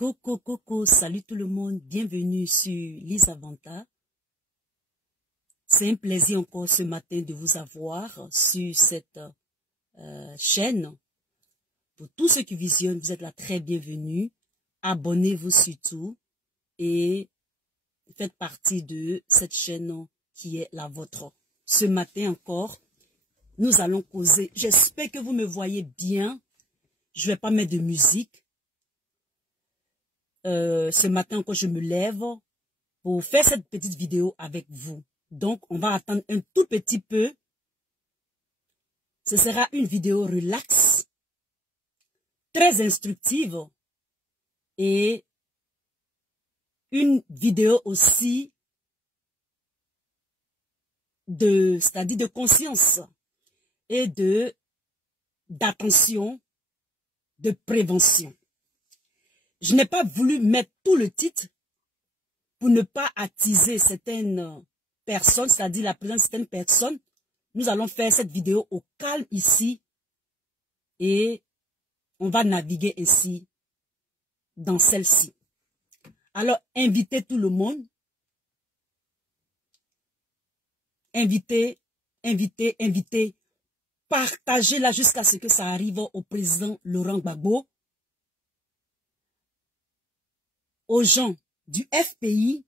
Coucou, salut tout le monde, bienvenue sur Lisa Vanta. C'est un plaisir encore ce matin de vous avoir sur cette chaîne. Pour tous ceux qui visionnent, vous êtes là très bienvenus. Abonnez-vous surtout et faites partie de cette chaîne qui est la vôtre. Ce matin encore, nous allons causer. J'espère que vous me voyez bien. Je ne vais pas mettre de musique. Ce matin encore, je me lève pour faire cette petite vidéo avec vous. Donc, on va attendre un tout petit peu. Ce sera une vidéo relax, très instructive et une vidéo aussi c'est-à-dire de conscience et d'attention, de prévention. Je n'ai pas voulu mettre tout le titre pour ne pas attiser certaines personnes, c'est-à-dire la présence de certaines personnes. Nous allons faire cette vidéo au calme ici et on va naviguer ainsi dans celle-ci. Alors, invitez tout le monde. Invitez. Partagez-la jusqu'à ce que ça arrive au président Laurent Gbagbo, aux gens du FPI,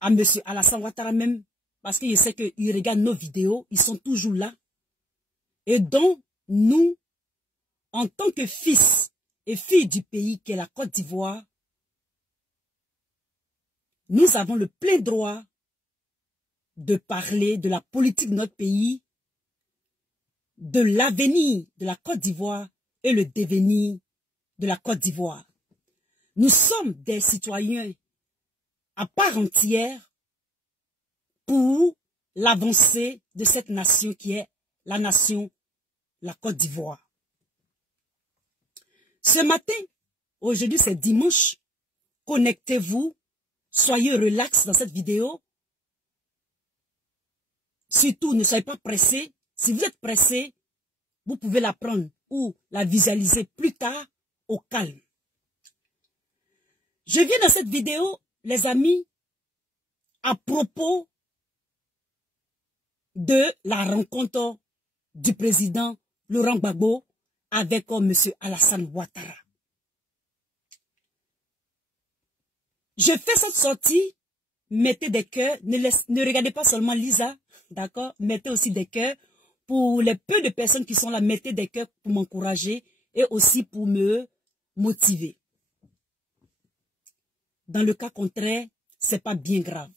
à M. Alassane Ouattara même, parce que je sais qu'ils regardent nos vidéos, ils sont toujours là. Et donc, nous, en tant que fils et filles du pays qui est la Côte d'Ivoire, nous avons le plein droit de parler de la politique de notre pays, de l'avenir de la Côte d'Ivoire et le devenir de la Côte d'Ivoire. Nous sommes des citoyens à part entière pour l'avancée de cette nation qui est la nation, la Côte d'Ivoire. Ce matin, aujourd'hui c'est dimanche, connectez-vous, soyez relax dans cette vidéo. Surtout, ne soyez pas pressés. Si vous êtes pressés, vous pouvez la prendre ou la visualiser plus tard au calme. Je viens dans cette vidéo, les amis, à propos de la rencontre du président Laurent Gbagbo avec M. Alassane Ouattara. Je fais cette sortie, mettez des cœurs, ne regardez pas seulement Lisa, d'accord? Mettez aussi des cœurs. Pour les peu de personnes qui sont là, mettez des cœurs pour m'encourager et aussi pour me motiver. Dans le cas contraire, c'est pas bien grave.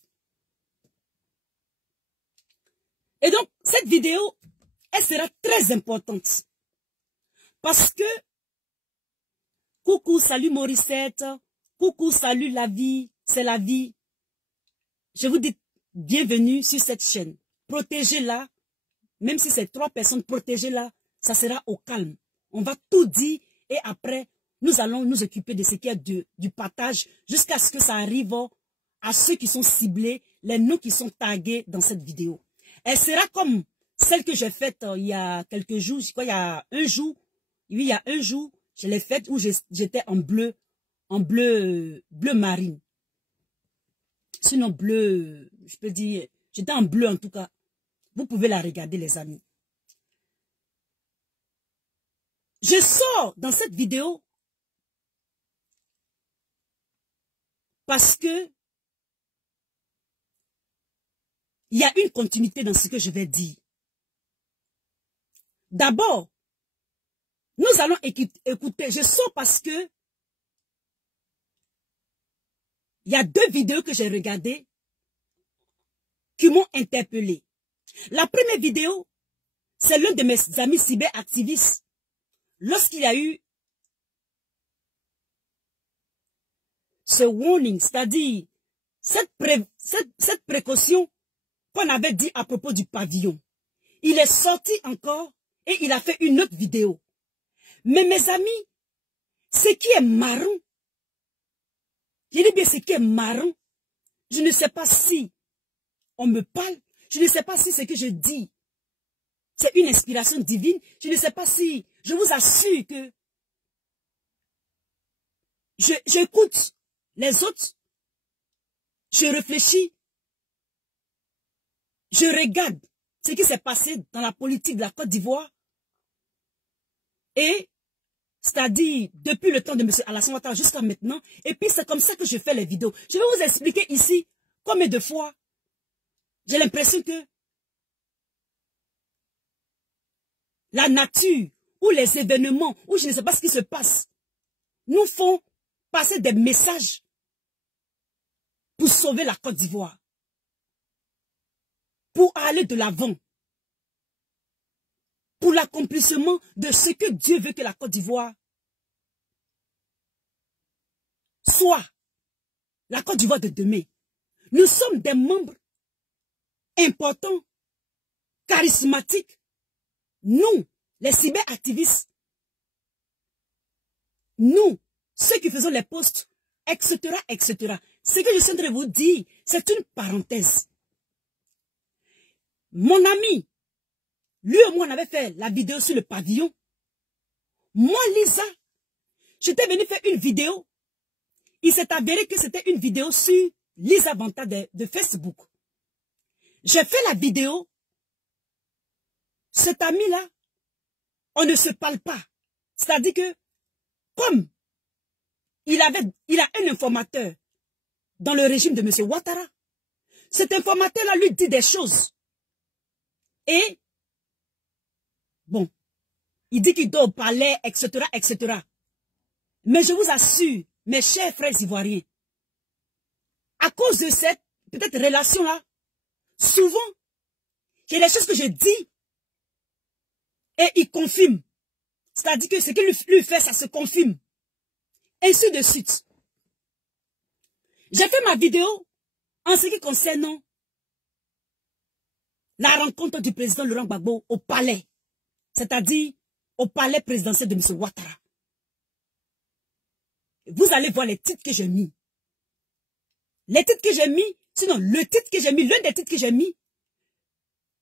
Et donc, cette vidéo, elle sera très importante. Parce que, coucou, salut Morissette, coucou, salut la vie, c'est la vie. Je vous dis bienvenue sur cette chaîne. Protégez-la, même si c'est 3 personnes, protégez-la, ça sera au calme. On va tout dire et après, nous allons nous occuper de ce qui est du partage jusqu'à ce que ça arrive à ceux qui sont ciblés, les noms qui sont tagués dans cette vidéo. Elle sera comme celle que j'ai faite il y a quelques jours, je crois il y a un jour. Oui, il y a un jour, je l'ai faite où j'étais en bleu marine. Sinon bleu, je peux dire, j'étais en bleu en tout cas. Vous pouvez la regarder les amis. Je sors dans cette vidéo parce que il y a une continuité dans ce que je vais dire. D'abord, nous allons écouter. Je sors parce que il y a 2 vidéos que j'ai regardées qui m'ont interpellé. La première vidéo, c'est l'un de mes amis cyberactivistes. Lorsqu'il y a eu ce warning, c'est-à-dire cette précaution qu'on avait dit à propos du pavillon. Il est sorti encore et il a fait une autre vidéo. Mais mes amis, ce qui est marrant, je dis bien ce qui est marrant, je ne sais pas si on me parle, je ne sais pas si ce que je dis, c'est une inspiration divine, je ne sais pas si, je vous assure que j'écoute les autres, je réfléchis, je regarde ce qui s'est passé dans la politique de la Côte d'Ivoire. Et, c'est-à-dire, depuis le temps de M. Alassane Ouattara jusqu'à maintenant. Et puis, c'est comme ça que je fais les vidéos. Je vais vous expliquer ici combien de fois j'ai l'impression que la nature ou les événements, ou je ne sais pas ce qui se passe, nous font passer des messages pour sauver la Côte d'Ivoire, pour aller de l'avant, pour l'accomplissement de ce que Dieu veut que la Côte d'Ivoire soit, la Côte d'Ivoire de demain. Nous sommes des membres importants, charismatiques. Nous, les cyberactivistes, nous, ceux qui faisons les posts, etc., etc. Ce que je suis en train de vous dire, c'est une parenthèse. Mon ami, lui et moi, on avait fait la vidéo sur le pavillon. Moi, Lisa, j'étais venue faire une vidéo. Il s'est avéré que c'était une vidéo sur Lisa Vanta de Facebook. J'ai fait la vidéo. Cet ami-là, on ne se parle pas. C'est-à-dire que, comme il a un informateur dans le régime de M. Ouattara, cet informateur-là lui dit des choses. Et, bon, il dit qu'il doit au palais, etc., etc. Mais je vous assure, mes chers frères ivoiriens, à cause de cette peut-être relation-là, souvent, il y a des choses que je dis et il confirme. C'est-à-dire que ce qu'il lui fait, ça se confirme. Ainsi de suite. J'ai fait ma vidéo en ce qui concerne la rencontre du président Laurent Gbagbo au palais. C'est-à-dire au palais présidentiel de M. Ouattara. Vous allez voir les titres que j'ai mis. Les titres que j'ai mis, sinon le titre que j'ai mis, l'un des titres que j'ai mis,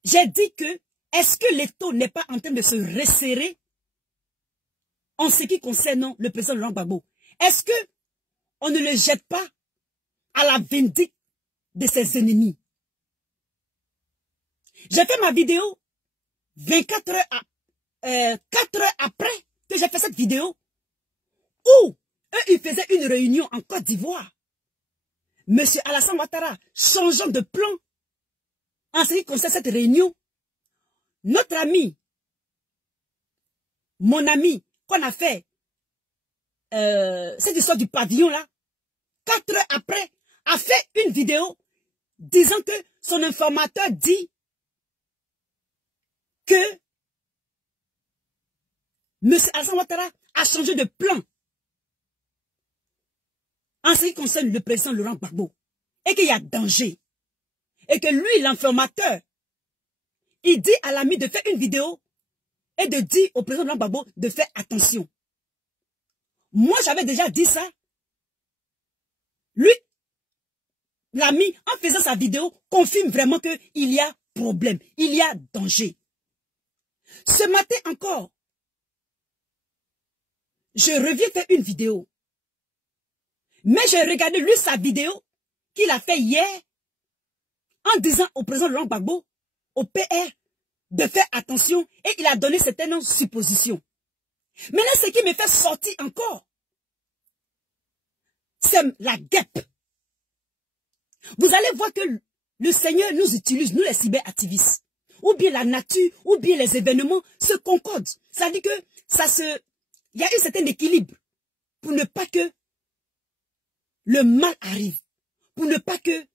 j'ai dit que est-ce que l'étau n'est pas en train de se resserrer en ce qui concerne le président Laurent Gbagbo? Est-ce que on ne le jette pas à la vindicte de ses ennemis? J'ai fait ma vidéo 4 heures après que j'ai fait cette vidéo où eux, ils faisaient une réunion en Côte d'Ivoire. Monsieur Alassane Ouattara changeant de plan en ce qui concerne cette réunion. Notre ami, mon ami, qu'on a fait cette histoire du pavillon là, 4 heures après, a fait une vidéo disant que son informateur dit que M. Alassane Ouattara a changé de plan en ce qui concerne le président Laurent Gbagbo et qu'il y a danger. Et que lui, l'informateur, il dit à l'ami de faire une vidéo et de dire au président Laurent Gbagbo de faire attention. Moi, j'avais déjà dit ça. Lui, l'ami, en faisant sa vidéo, confirme vraiment qu'il y a problème, il y a danger. Ce matin encore, je reviens faire une vidéo. Mais j'ai regardé lui sa vidéo qu'il a fait hier en disant au président Laurent Gbagbo, au PR, de faire attention et il a donné certaines suppositions. Maintenant, ce qui me fait sortir encore, c'est la guêpe. Vous allez voir que le Seigneur nous utilise, nous les cyberactivistes. Ou bien la nature, ou bien les événements se concordent. Ça dit que il y a un certain équilibre pour ne pas que le mal arrive, pour ne pas que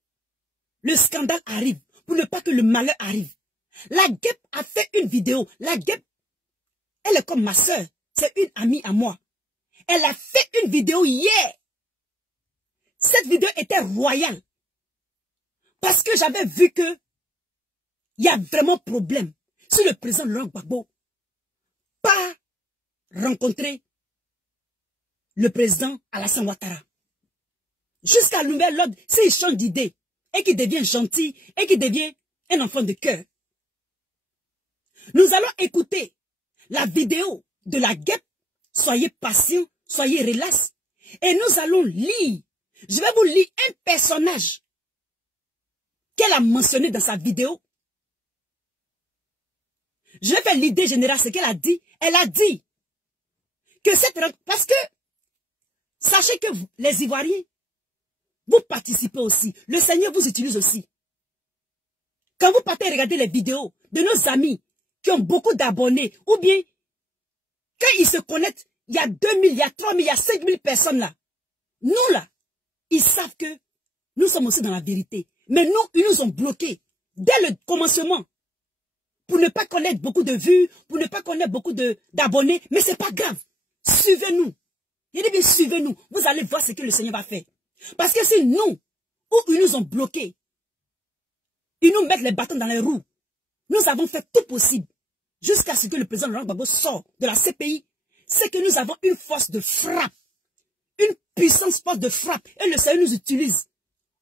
le scandale arrive, pour ne pas que le malheur arrive. La guêpe a fait une vidéo. La guêpe, elle est comme ma soeur. C'est une amie à moi. Elle a fait une vidéo hier. Cette vidéo était royale. Parce que j'avais vu que il y a vraiment problème. Si le président Laurent Gbagbo pas rencontrer le président Alassane Ouattara. Jusqu'à nouvel ordre, s'il change d'idée et qu'il devient gentil et qu'il devient un enfant de cœur. Nous allons écouter la vidéo de la guêpe. Soyez patients, soyez relax. Et nous allons lire. Je vais vous lire un personnage qu'elle a mentionné dans sa vidéo. Je vais faire l'idée générale, ce qu'elle a dit. Elle a dit que cette... Parce que, sachez que vous, les Ivoiriens, vous participez aussi. Le Seigneur vous utilise aussi. Quand vous partez regarder les vidéos de nos amis qui ont beaucoup d'abonnés, ou bien, quand ils se connectent, il y a 2000, il y a 3000, il y a 5000 personnes là. Nous là, ils savent que nous sommes aussi dans la vérité. Mais nous, ils nous ont bloqués dès le commencement. Pour ne pas connaître beaucoup de vues, pour ne pas connaître beaucoup d'abonnés. Mais ce n'est pas grave. Suivez-nous. Il dit bien, suivez-nous. Vous allez voir ce que le Seigneur va faire. Parce que si nous, où ils nous ont bloqués, ils nous mettent les bâtons dans les roues, nous avons fait tout possible jusqu'à ce que le président Laurent Gbagbo sorte de la CPI. C'est que nous avons une force de frappe. Une puissance force de frappe. Et le Seigneur nous utilise.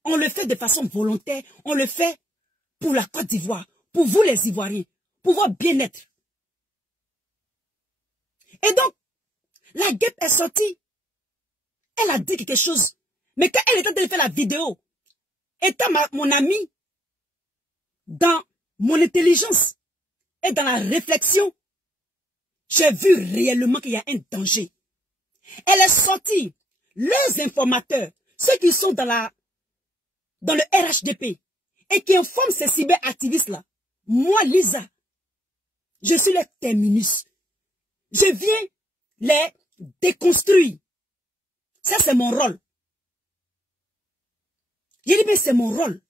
On le fait de façon volontaire. On le fait pour la Côte d'Ivoire. Pour vous les Ivoiriens. Pour votre bien-être. Et donc, la guêpe est sortie. Elle a dit quelque chose. Mais quand elle était en train de faire la vidéo, étant mon amie, dans mon intelligence et dans la réflexion, j'ai vu réellement qu'il y a un danger. Elle est sortie. Leurs informateurs, ceux qui sont dans le RHDP et qui informent ces cyberactivistes-là, moi, Lisa, je suis le terminus. Je viens les déconstruire. Ça, c'est mon rôle. Je dis, mais c'est mon rôle.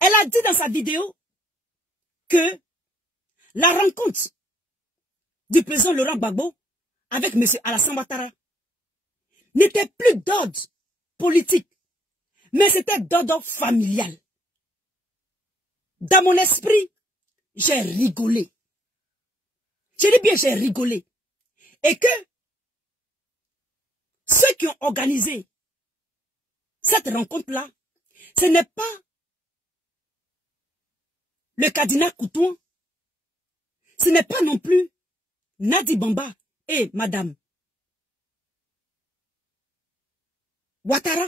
Elle a dit dans sa vidéo que la rencontre du président Laurent Gbagbo avec M. Alassane Ouattara n'était plus d'ordre politique, mais c'était d'ordre familial. Dans mon esprit, j'ai rigolé. Je dis bien, j'ai rigolé. Et que ceux qui ont organisé cette rencontre-là, ce n'est pas le cardinal Couton, ce n'est pas non plus Nadi Bamba et Madame Ouattara,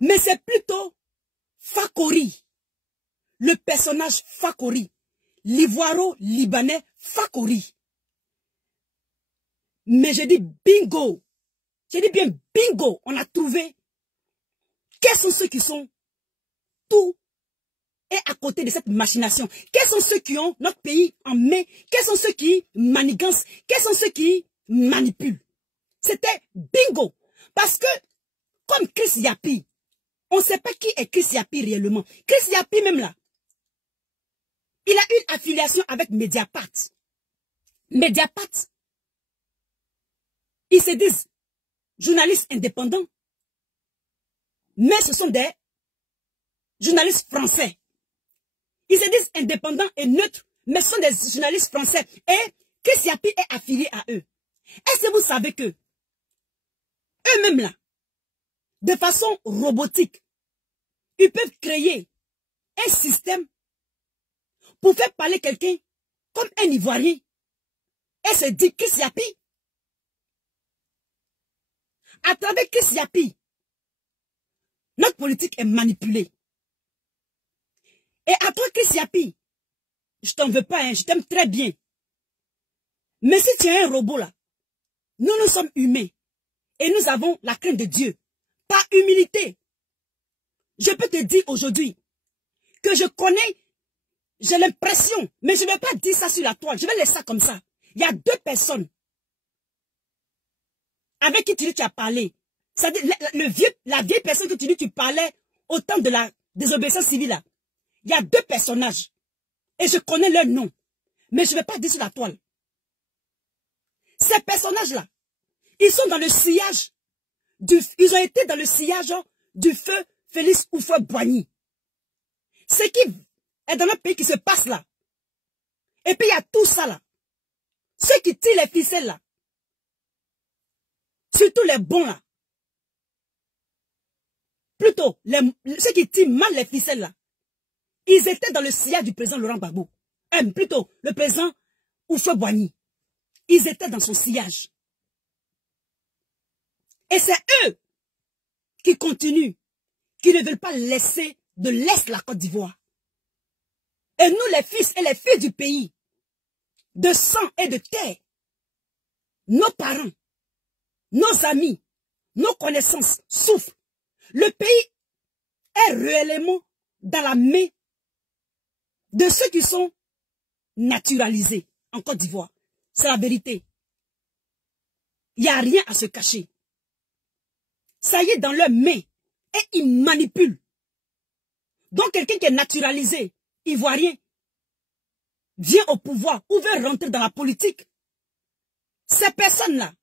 mais c'est plutôt Fakori, le personnage Fakori, l'ivoiro-libanais Fakori. Mais je dis bingo, je dis bien bingo, on a trouvé quels sont ceux qui sont tout et à côté de cette machination. Quels sont ceux qui ont notre pays en main? Quels sont ceux qui manigancent? Quels sont ceux qui manipulent? C'était bingo. Parce que, comme Chris Yapi, on ne sait pas qui est Chris Yapi réellement. Chris Yapi même là, il a une affiliation avec Mediapart. Mediapart, ils se disent journalistes indépendants, mais ce sont des journalistes français. Ils se disent indépendants et neutres, mais ce sont des journalistes français. Et Chris Yapi est affilié à eux. Est-ce que vous savez que eux-mêmes là, de façon robotique, ils peuvent créer un système pour faire parler quelqu'un comme un Ivoirien et se dire Chris Yapi. À travers Chris Yapi, notre politique est manipulée. Et à toi, Chris Yapi, je t'en veux pas, hein, je t'aime très bien. Mais si tu es un robot là, nous sommes humains. Et nous avons la crainte de Dieu. Par humilité. Je peux te dire aujourd'hui que je connais, j'ai l'impression, mais je ne vais pas dire ça sur la toile, je vais laisser ça comme ça. Il y a deux personnes avec qui tu as parlé. C'est-à-dire la vieille personne que tu dis tu parlais au temps de la désobéissance civile là. Il y a deux personnages. Et je connais leur nom. Mais je ne vais pas dire sur la toile. Ces personnages-là, ils sont dans le sillage. Ils ont été dans le sillage du feu Félix Houphouët-Boigny. Ce qui est dans notre pays qui se passe là. Et puis il y a tout ça là. Ceux qui tirent les ficelles là. Surtout les bons là. Plutôt, ceux qui tirent mal les ficelles là. Ils étaient dans le sillage du président Laurent Gbagbo. Plutôt, le président Houphouët-Boigny. Ils étaient dans son sillage. Et c'est eux qui continuent, qui ne veulent pas laisser de l'Est la Côte d'Ivoire. Et nous, les fils et les filles du pays, de sang et de terre, nos parents, nos amis, nos connaissances souffrent. Le pays est réellement dans la main de ceux qui sont naturalisés en Côte d'Ivoire. C'est la vérité. Il n'y a rien à se cacher. Ça y est dans leurs mains et ils manipulent. Donc quelqu'un qui est naturalisé, ivoirien, vient au pouvoir ou veut rentrer dans la politique. Ces personnes-là,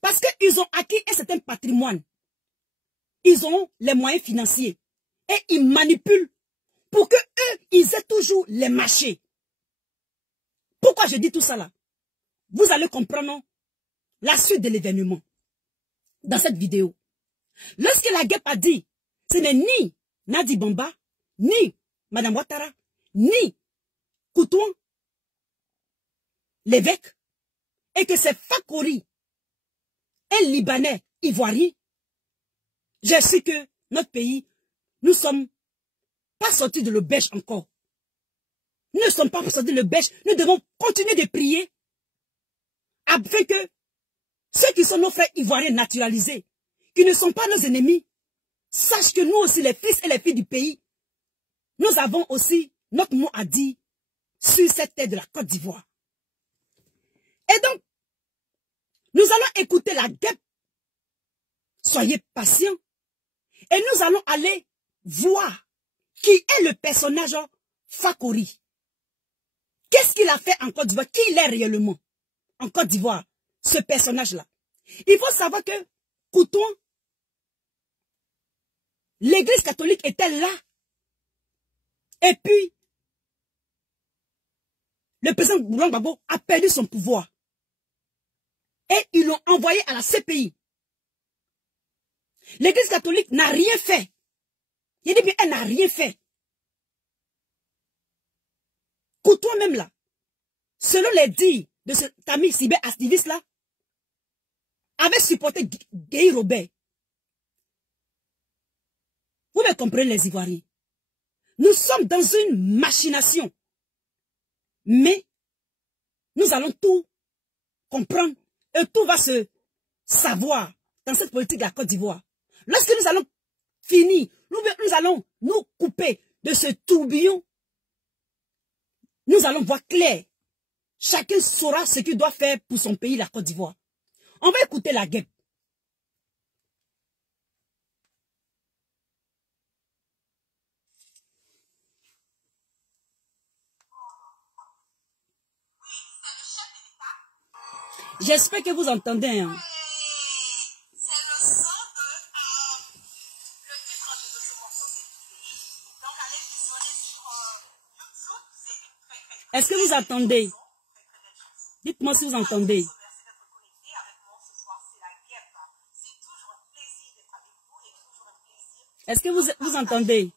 parce qu'ils ont acquis un certain patrimoine, ils ont les moyens financiers et ils manipulent pour que eux, ils aient toujours les marchés. Pourquoi je dis tout ça là? Vous allez comprendre la suite de l'événement dans cette vidéo. Lorsque la guêpe a dit, ce n'est ni Nadi Bamba, ni Madame Ouattara, ni Koutouan, l'évêque, et que c'est Fakori, un Libanais ivoirien, j'ai su que notre pays, nous ne sommes pas sortis de l'auberge encore. Nous ne sommes pas sortis de l'auberge. Nous devons continuer de prier afin que ceux qui sont nos frères ivoiriens naturalisés, qui ne sont pas nos ennemis, sachent que nous aussi, les fils et les filles du pays, nous avons aussi notre mot à dire sur cette terre de la Côte d'Ivoire. Et donc, nous allons écouter la guêpe. Soyez patients. Et nous allons aller voir qui est le personnage Fakori. Qu'est-ce qu'il a fait en Côte d'Ivoire? Qui il est réellement en Côte d'Ivoire, ce personnage-là? Il faut savoir que Koutouan, l'église catholique était là. Et puis, le président Laurent Gbagbo a perdu son pouvoir. Et ils l'ont envoyé à la CPI. L'église catholique n'a rien fait. Il dit bien, elle n'a rien fait. Koutouan même là, selon les dires de ce ami cyber-activiste là, avait supporté Guy Robert. Vous me comprenez les Ivoiriens. Nous sommes dans une machination. Mais nous allons tout comprendre et tout va se savoir dans cette politique de la Côte d'Ivoire. Lorsque nous allons finir, nous allons nous couper de ce tourbillon. Nous allons voir clair. Chacun saura ce qu'il doit faire pour son pays, la Côte d'Ivoire. On va écouter la guêpe. J'espère que vous entendez. Hein. Est-ce que vous entendez? Dites-moi si vous entendez. Est-ce que vous entendez?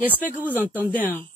J'espère que vous entendez. Hein.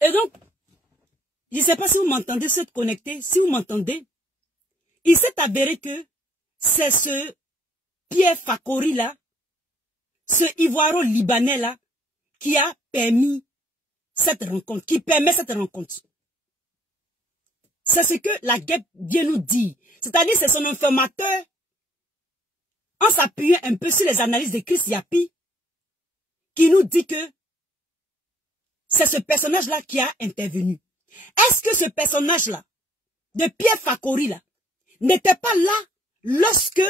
Et donc, je ne sais pas si vous m'entendez, si vous êtes connectés, si vous m'entendez, il s'est avéré que c'est ce Pierre Fakori là, ce Ivoiro-Libanais là, qui a permis cette rencontre, qui permet cette rencontre. C'est ce que la guêpe vient nous dire. C'est-à-dire c'est son informateur, en s'appuyant un peu sur les analyses de Chris Yapi, qui nous dit que c'est ce personnage-là qui a intervenu. Est-ce que ce personnage-là, de Pierre Fakori là, n'était pas là lorsque,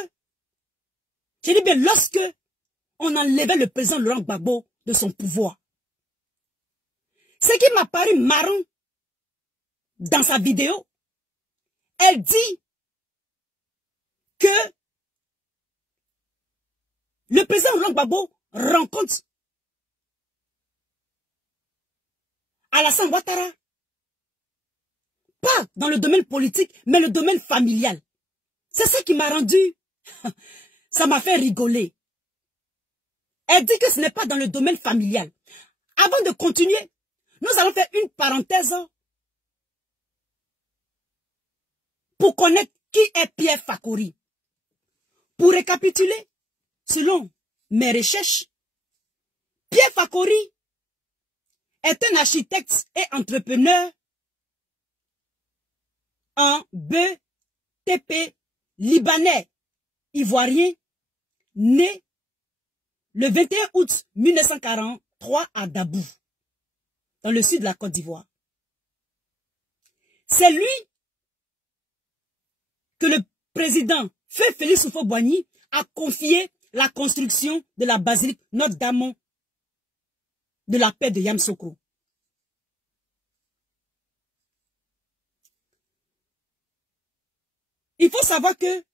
je dis bien lorsque, on enlevait le président Laurent Gbagbo de son pouvoir? Ce qui m'a paru marrant dans sa vidéo, elle dit que le président Laurent Gbagbo rencontre Alassane Ouattara, pas dans le domaine politique, mais le domaine familial. C'est ça qui m'a rendu, ça m'a fait rigoler. Elle dit que ce n'est pas dans le domaine familial. Avant de continuer, nous allons faire une parenthèse pour connaître qui est Pierre Fakori. Pour récapituler, selon mes recherches, Pierre Fakori est un architecte et entrepreneur en BTP libanais ivoirien, né le 21 août 1943 à Dabou, dans le sud de la Côte d'Ivoire. C'est lui que le président Feu Félix Houphouët-Boigny a confié la construction de la basilique Notre-Dame de la paix de Yamoussoukro. Il faut savoir que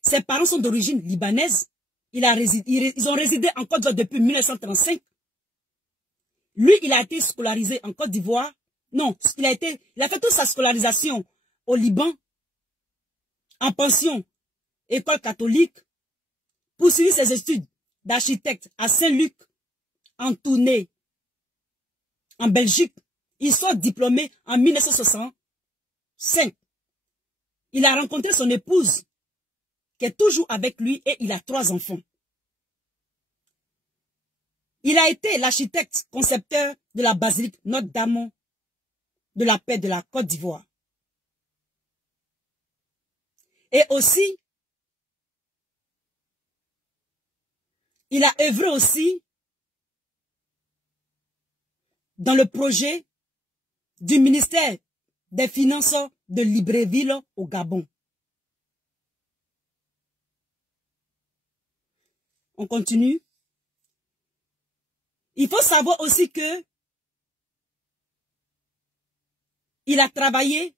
ses parents sont d'origine libanaise. Ils ont résidé en Côte d'Ivoire depuis 1935. Lui, il a été scolarisé en Côte d'Ivoire. Non, il a fait toute sa scolarisation au Liban, en pension, école catholique, poursuivi ses études d'architecte à Saint-Luc, en Tournai, en Belgique. Il sort diplômé en 1965. Il a rencontré son épouse, qui est toujours avec lui, et il a 3 enfants. Il a été l'architecte concepteur de la basilique Notre-Dame de la paix de la Côte d'Ivoire. Et aussi, il a œuvré aussi dans le projet du ministère des Finances de Libreville au Gabon. On continue. Il faut savoir aussi que il a travaillé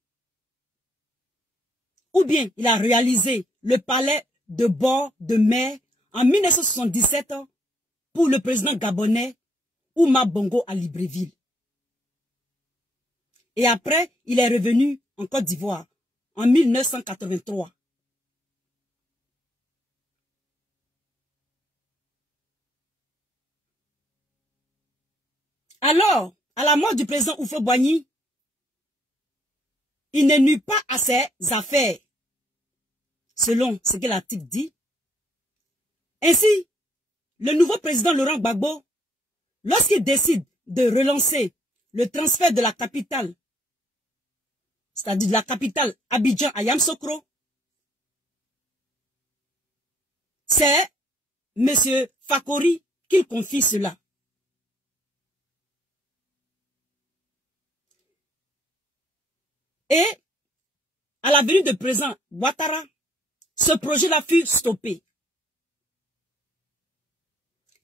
ou bien il a réalisé le palais de bord de mer en 1977 pour le président gabonais Oumar Bongo à Libreville. Et après, il est revenu en Côte d'Ivoire en 1983. Alors, à la mort du président Houphouët-Boigny, il ne nuit pas à ses affaires, selon ce que l'article dit. Ainsi, le nouveau président Laurent Gbagbo, lorsqu'il décide de relancer le transfert de la capitale, c'est-à-dire de la capitale Abidjan à Yamoussoukro, c'est M. Fakori qu'il confie cela. Et à la venue du président Ouattara, ce projet-là fut stoppé.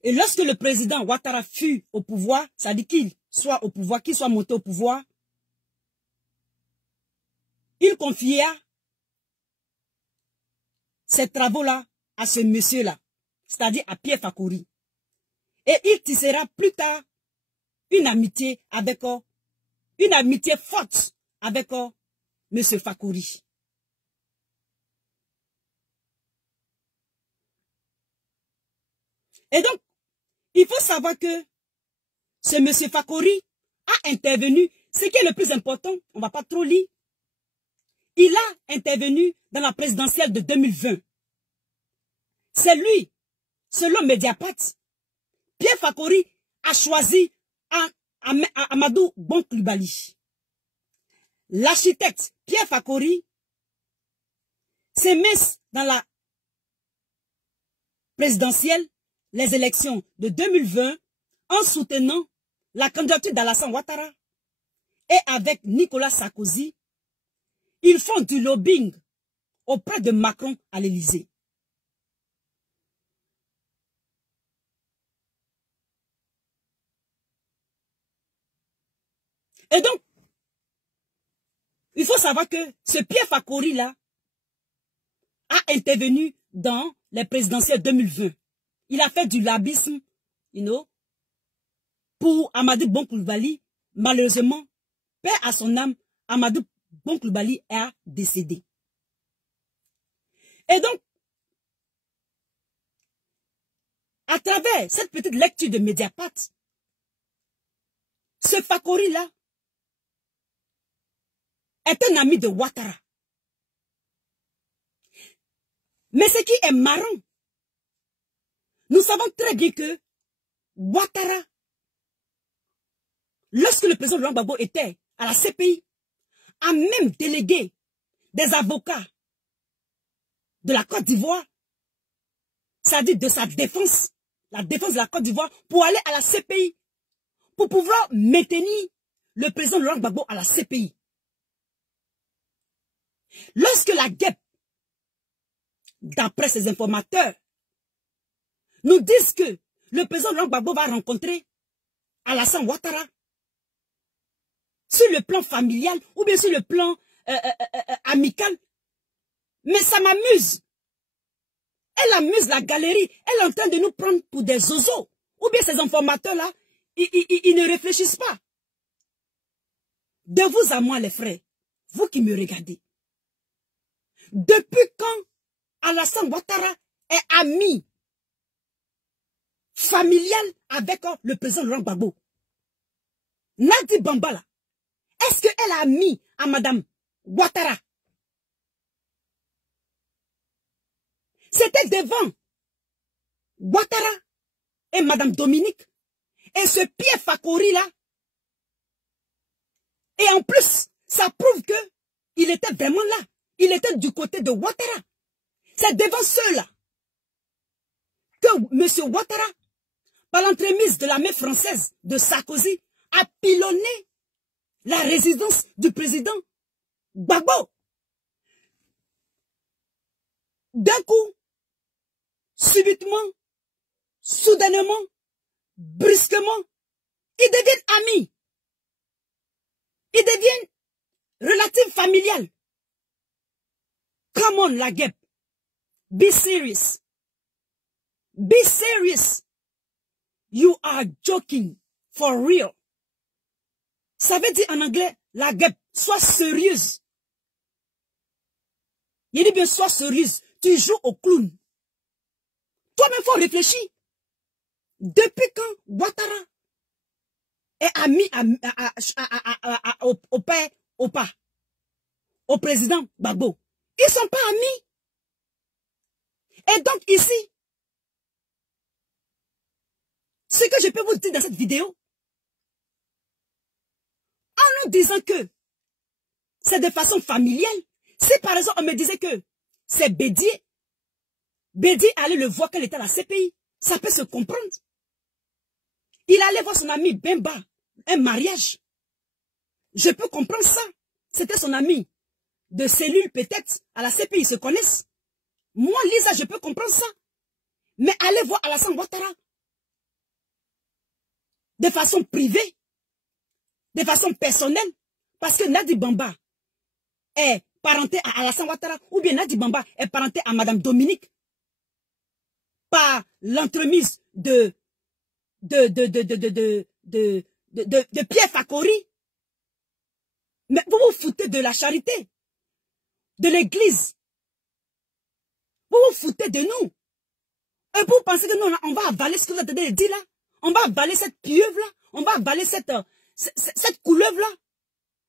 Et lorsque le président Ouattara fut au pouvoir, ça dit qu'il soit au pouvoir, qu'il soit monté au pouvoir, il confia ces travaux-là à ce monsieur-là, c'est-à-dire à Pierre Fakori. Et il tissera plus tard une amitié avec une amitié forte avec M. Fakori. Et donc, il faut savoir que ce M. Fakori a intervenu, ce qui est le plus important, on ne va pas trop lire, il a intervenu dans la présidentielle de 2020. C'est lui, selon Mediapart, Pierre Fakori a choisi Amadou Bon Coulibaly. L'architecte Pierre Fakori s'est mis dans la présidentielle, les élections de 2020, en soutenant la candidature d'Alassane Ouattara et avec Nicolas Sarkozy. Ils font du lobbying auprès de Macron à l'Élysée. Et donc, il faut savoir que ce Pierre Fakori-là a intervenu dans les présidentielles 2020. Il a fait du lobbyisme, pour Amadou Bon Coulibaly. Malheureusement, paix à son âme, Amadou Bon Coulibaly est décédé. Et donc, à travers cette petite lecture de Mediapart, ce Fakori-là est un ami de Ouattara. Mais ce qui est marrant, nous savons très bien que Ouattara, lorsque le président Laurent Gbagbo était à la CPI, a même délégué des avocats de la Côte d'Ivoire, c'est-à-dire de sa défense, la défense de la Côte d'Ivoire, pour aller à la CPI, pour pouvoir maintenir le président Laurent Gbagbo à la CPI. Lorsque la guêpe, d'après ses informateurs, nous disent que le président Laurent Gbagbo va rencontrer Alassane Ouattara, sur le plan familial ou bien sur le plan amical, mais ça m'amuse. Elle amuse la galerie, elle est en train de nous prendre pour des zozos, ou bien ces informateurs-là, ils ne réfléchissent pas. De vous à moi, les frères, vous qui me regardez, depuis quand Alassane Ouattara est ami familial avec le président Laurent Gbagbo? Nadi Bambala, est-ce qu'elle a mis à Madame Ouattara? C'était devant Ouattara et Madame Dominique. Et ce Pierre Fakori là. Et en plus, ça prouve que il était vraiment là. Il était du côté de Ouattara. C'est devant ceux-là que M. Ouattara, par l'entremise de la main française de Sarkozy, a pilonné la résidence du président Gbagbo. D'un coup, subitement, soudainement, brusquement, ils deviennent amis. Ils deviennent relatifs familiales. Come on, la guêpe. Be serious. Be serious. You are joking. For real. Ça veut dire en anglais, la guêpe, sois sérieuse. Il dit bien, sois sérieuse. Tu joues au clown. Toi-même, faut réfléchir. Depuis quand Ouattara est ami au père, au président Gbagbo? Ils ne sont pas amis. Et donc ici, ce que je peux vous dire dans cette vidéo, en nous disant que c'est de façon familiale, si par exemple on me disait que c'est Bédier allait le voir quand il était à la CPI, ça peut se comprendre. Il allait voir son ami Bemba, un mariage. Je peux comprendre ça. C'était son ami de cellule peut-être à la CPI, ils se connaissent. Moi, Lisa, je peux comprendre ça. Mais allez voir Alassane Ouattara de façon privée, de façon personnelle, parce que Nadi Bamba est parenté à Alassane Ouattara, ou bien Nadi Bamba est parenté à Madame Dominique, par l'entremise de Pierre Fakori. Mais vous vous foutez de la charité, de l'église. Vous vous foutez de nous. Et vous pensez que nous, on va avaler ce que vous êtes en train de dire là? On va avaler cette pieuvre là? On va avaler cette cette couleuvre-là,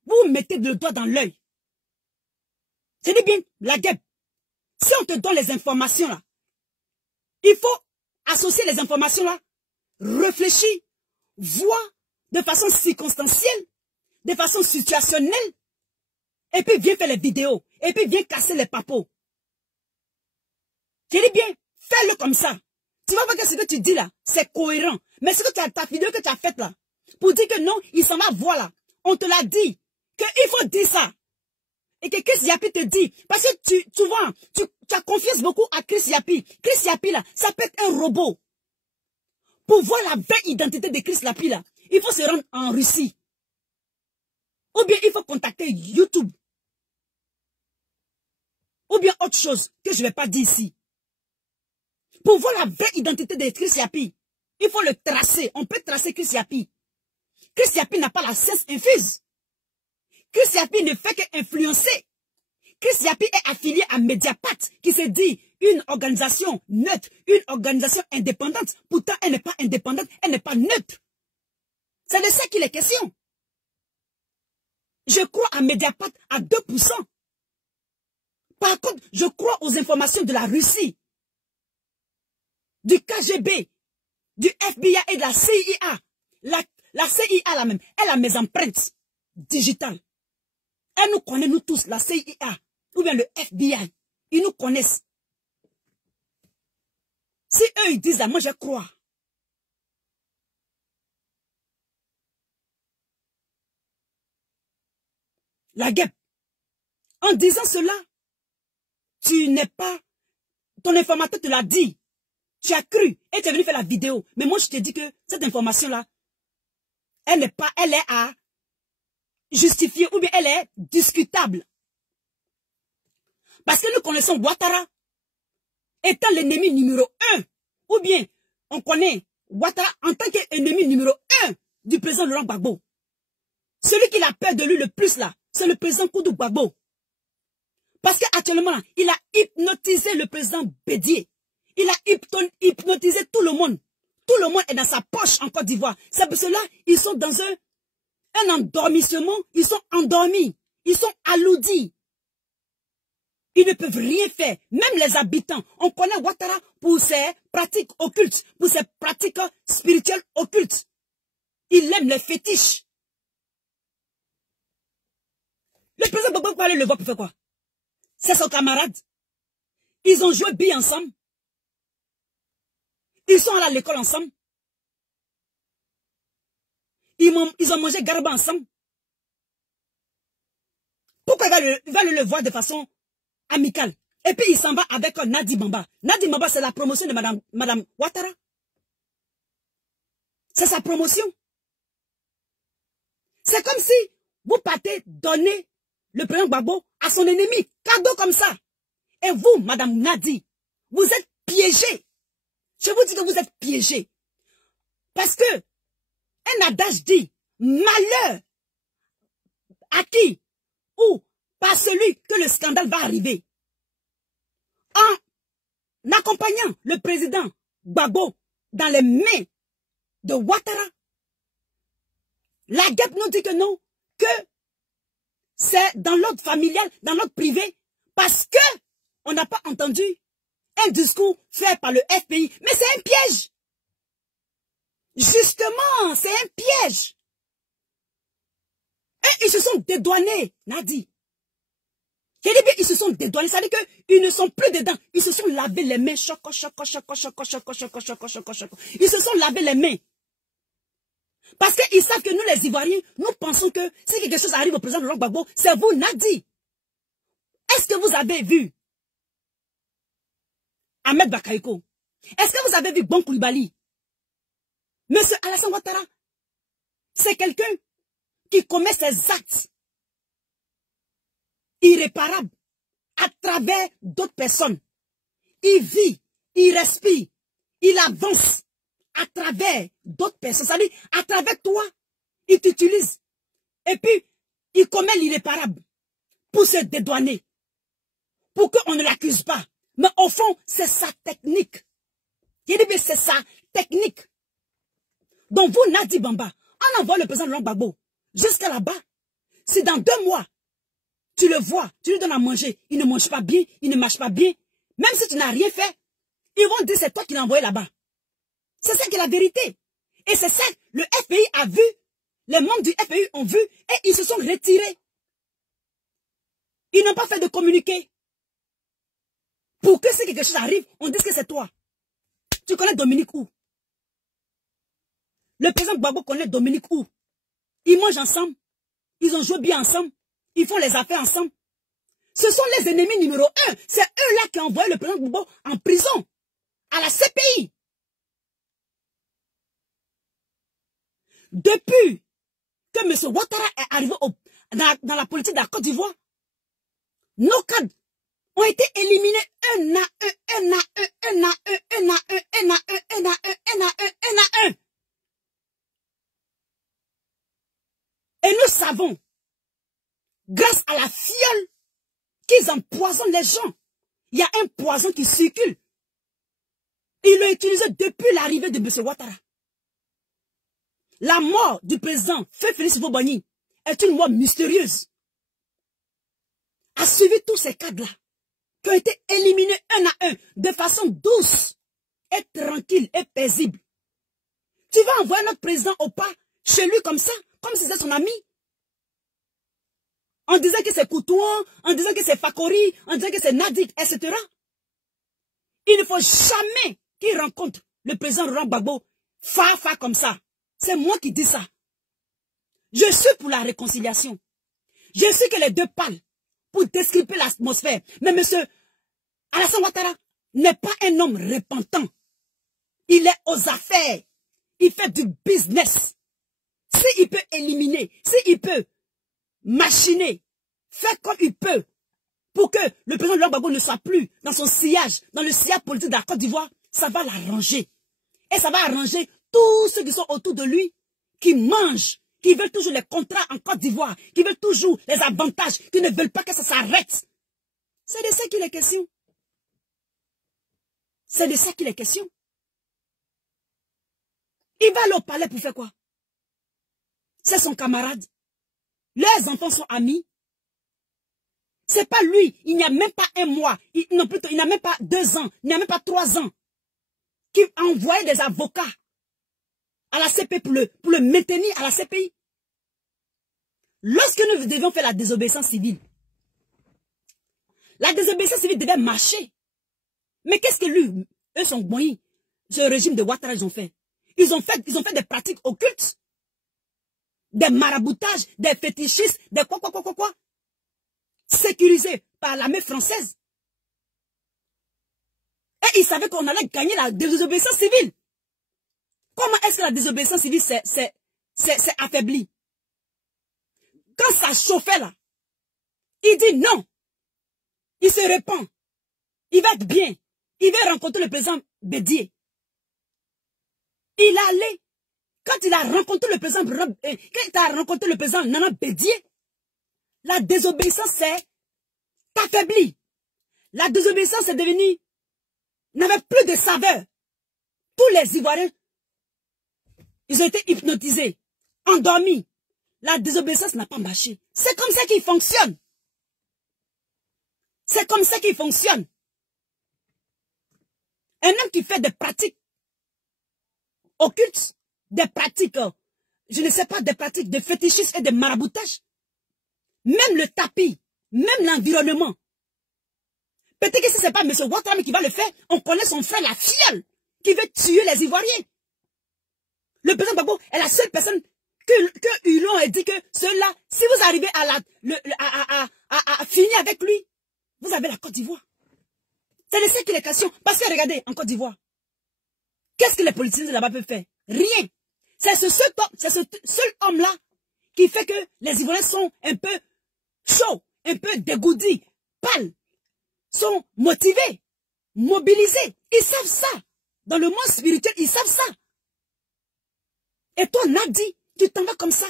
vous mettez le doigt dans l'œil. C'est dit bien, la guêpe. Si on te donne les informations là, il faut associer les informations là, réfléchir, voir de façon circonstancielle, de façon situationnelle, et puis viens faire les vidéos, et puis viens casser les papos. Je dis bien, fais-le comme ça. Tu vas voir que ce que tu dis là, c'est cohérent. Mais ce que tu as, ta vidéo que tu as faite là, pour dire que non, il s'en va voir là. On te l'a dit, qu'il faut dire ça. Et que Chris Yapi te dit, parce que tu vois, tu as confiance beaucoup à Chris Yapi. Chris Yapi là, ça peut être un robot. Pour voir la vraie identité de Chris Yapi là, il faut se rendre en Russie. Ou bien il faut contacter YouTube. Ou bien autre chose que je ne vais pas dire ici. Pour voir la vraie identité de Chris Yapi, il faut le tracer. On peut tracer Chris Yapi. Chris Yapi n'a pas la science infuse. Chris Yapi ne fait qu'influencer. Chris Yapi est affilié à Mediapart, qui se dit une organisation neutre, une organisation indépendante. Pourtant, elle n'est pas indépendante, elle n'est pas neutre. C'est de ça qu'il est question. Je crois à Mediapart à 2%. Par contre, je crois aux informations de la Russie, du KGB, du FBI et de la CIA. La CIA là même, elle a mes empreintes digitales. Elle nous connaît, nous tous, la CIA, ou bien le FBI. Ils nous connaissent. Si eux, ils disent, moi je crois. La guêpe. En disant cela, tu n'es pas... Ton informateur te l'a dit. Tu as cru et tu es venu faire la vidéo. Mais moi, je te dis que cette information-là, elle n'est pas... Elle est à justifier ou bien elle est discutable. Parce que nous connaissons Ouattara étant l'ennemi numéro 1. Ou bien, on connaît Ouattara en tant qu'ennemi numéro 1 du président Laurent Gbagbo. Celui qui a peur de lui le plus là, c'est le président Koudou Gbagbo. Parce qu'actuellement, il a hypnotisé le président Bédié. Il a hypnotisé tout le monde. Tout le monde est dans sa poche en Côte d'Ivoire. C'est pour cela ils sont dans un endormissement. Ils sont endormis. Ils sont alourdis. Ils ne peuvent rien faire. Même les habitants. On connaît Ouattara pour ses pratiques occultes, pour ses pratiques spirituelles occultes. Il aime les fétiches. Le président Gbagbo peut aller le voir pour faire quoi? C'est son camarade. Ils ont joué billes ensemble. Ils sont allés à l'école ensemble. Ils ont mangé garba ensemble. Pourquoi il va le voir de façon amicale? Et puis il s'en va avec Nadi Bamba. Nadi Bamba, c'est la promotion de Madame Ouattara. C'est sa promotion. C'est comme si vous partez donner le président Gbagbo à son ennemi. Cadeau comme ça. Et vous, Madame Nadi, vous êtes piégée. Je vous dis que vous êtes piégés. Parce que un adage dit, malheur à qui ou par celui que le scandale va arriver. En accompagnant le président Gbagbo dans les mains de Ouattara, la guêpe nous dit que non, que c'est dans l'ordre familial, dans l'ordre privé, parce que on n'a pas entendu un discours fait par le FPI. Mais c'est un piège. Justement, c'est un piège. Et ils se sont dédouanés, Nadi. J'ai dit bien, ils se sont dédouanés. Ça veut dire qu'ils ne sont plus dedans. Ils se sont lavé les mains. Choco. Ils se sont lavé les mains. Parce qu'ils savent que nous, les Ivoiriens, nous pensons que si quelque chose arrive au président Laurent Gbagbo, c'est vous, Nadi. Est-ce que vous avez vu Ahmed Bakayoko? Est-ce que vous avez vu Bon Koulibaly? Monsieur Alassane Ouattara, c'est quelqu'un qui commet ses actes irréparables à travers d'autres personnes. Il vit, il respire, il avance à travers d'autres personnes. Ça veut dire, à travers toi, il t'utilise. Et puis, il commet l'irréparable pour se dédouaner, pour qu'on ne l'accuse pas. Mais au fond, c'est sa technique. Il dit, c'est sa technique. Donc vous, Nadi Bamba, on envoie le président Laurent Gbagbo jusqu'à là-bas. Si dans 2 mois, tu le vois, tu lui donnes à manger, il ne mange pas bien, il ne marche pas bien, même si tu n'as rien fait, ils vont dire c'est toi qui l'as envoyé là-bas. C'est ça qui est la vérité. Et c'est ça, le FPI a vu, les membres du FPI ont vu, et ils se sont retirés. Ils n'ont pas fait de communiqué. Pour que si quelque chose arrive, on dise que c'est toi. Tu connais Dominique où? Le président Gbagbo connaît Dominique où? Ils mangent ensemble. Ils ont joué bien ensemble. Ils font les affaires ensemble. Ce sont les ennemis numéro 1. C'est eux-là qui ont envoyé le président Gbagbo en prison. À la CPI. Depuis que M. Ouattara est arrivé dans la politique de la Côte d'Ivoire, nos cadres ont été éliminés un à un. Et nous savons, grâce à la fiole, qu'ils empoisonnent les gens. Il y a un poison qui circule. Ils l'ont utilisé depuis l'arrivée de M. Ouattara. La mort du président Félix Houphouët-Boigny est une mort mystérieuse. A suivi tous ces cadres-là, qui ont été éliminés un à un, de façon douce, et tranquille et paisible. Tu vas envoyer notre président au pas, chez lui comme ça, comme si c'était son ami. En disant que c'est Koutouan, en disant que c'est Fakori, en disant que c'est Nadik, etc. Il ne faut jamais qu'il rencontre le président Laurent Gbagbo, fa comme ça. C'est moi qui dis ça. Je suis pour la réconciliation. Je sais que les deux parlent pour descriper l'atmosphère. Mais monsieur Alassane Ouattara n'est pas un homme repentant. Il est aux affaires. Il fait du business. S'il peut éliminer, s'il peut machiner, faire comme il peut pour que le président Laurent Gbagbo ne soit plus dans son sillage, dans le sillage politique de la Côte d'Ivoire, ça va l'arranger. Et ça va arranger tous ceux qui sont autour de lui, qui mangent, qui veulent toujours les contrats en Côte d'Ivoire, qui veulent toujours les avantages, qui ne veulent pas que ça s'arrête. C'est de ça qu'il est question. C'est de ça qu'il est question. Il va aller au palais pour faire quoi? C'est son camarade. Leurs enfants sont amis. C'est pas lui. Il n'y a même pas un mois. Il n'a même pas 2 ans. Il n'y a même pas 3 ans. Qui a envoyé des avocats à la CPI pour le maintenir à la CPI. Lorsque nous devions faire la désobéissance civile, la désobéissance civile devait marcher. Mais qu'est-ce que lui, eux sont bons, ce régime de Ouattara, ils ont fait? Ils ont fait des pratiques occultes, des maraboutages, des fétichistes, des quoi, sécurisés par l'armée française. Et ils savaient qu'on allait gagner la désobéissance civile. Comment est-ce que la désobéissance civile s'est affaiblie? Quand ça chauffait là, il dit non. Il se répand. Il va être bien. Il va rencontrer le président Bédié. Il allait. Quand il a rencontré le président Nana Bédié, la désobéissance s'est affaiblie. La désobéissance est devenue, n'avait plus de saveur. Tous les Ivoiriens, ils ont été hypnotisés, endormis. La désobéissance n'a pas marché. C'est comme ça qu'il fonctionne. C'est comme ça qu'il fonctionne. Un homme qui fait des pratiques occultes, des pratiques, je ne sais pas, des pratiques de fétichisme et de maraboutage, même le tapis, même l'environnement. Peut-être que si ce n'est pas M. Ouattara qui va le faire, on connaît son frère, la fiole, qui veut tuer les Ivoiriens. Le président Gbagbo est la seule personne que Hulon a dit que ceux-là, si vous arrivez à finir avec lui, vous avez la Côte d'Ivoire. C'est de ça qu'il est question. Parce que regardez, en Côte d'Ivoire, qu'est-ce que les politiciens de là-bas peuvent faire? Rien. C'est ce seul homme-là qui fait que les Ivoiriens sont un peu chauds, un peu dégourdis, pâles, sont motivés, mobilisés. Ils savent ça. Dans le monde spirituel, ils savent ça. Et toi, Nadi, tu t'en vas comme ça.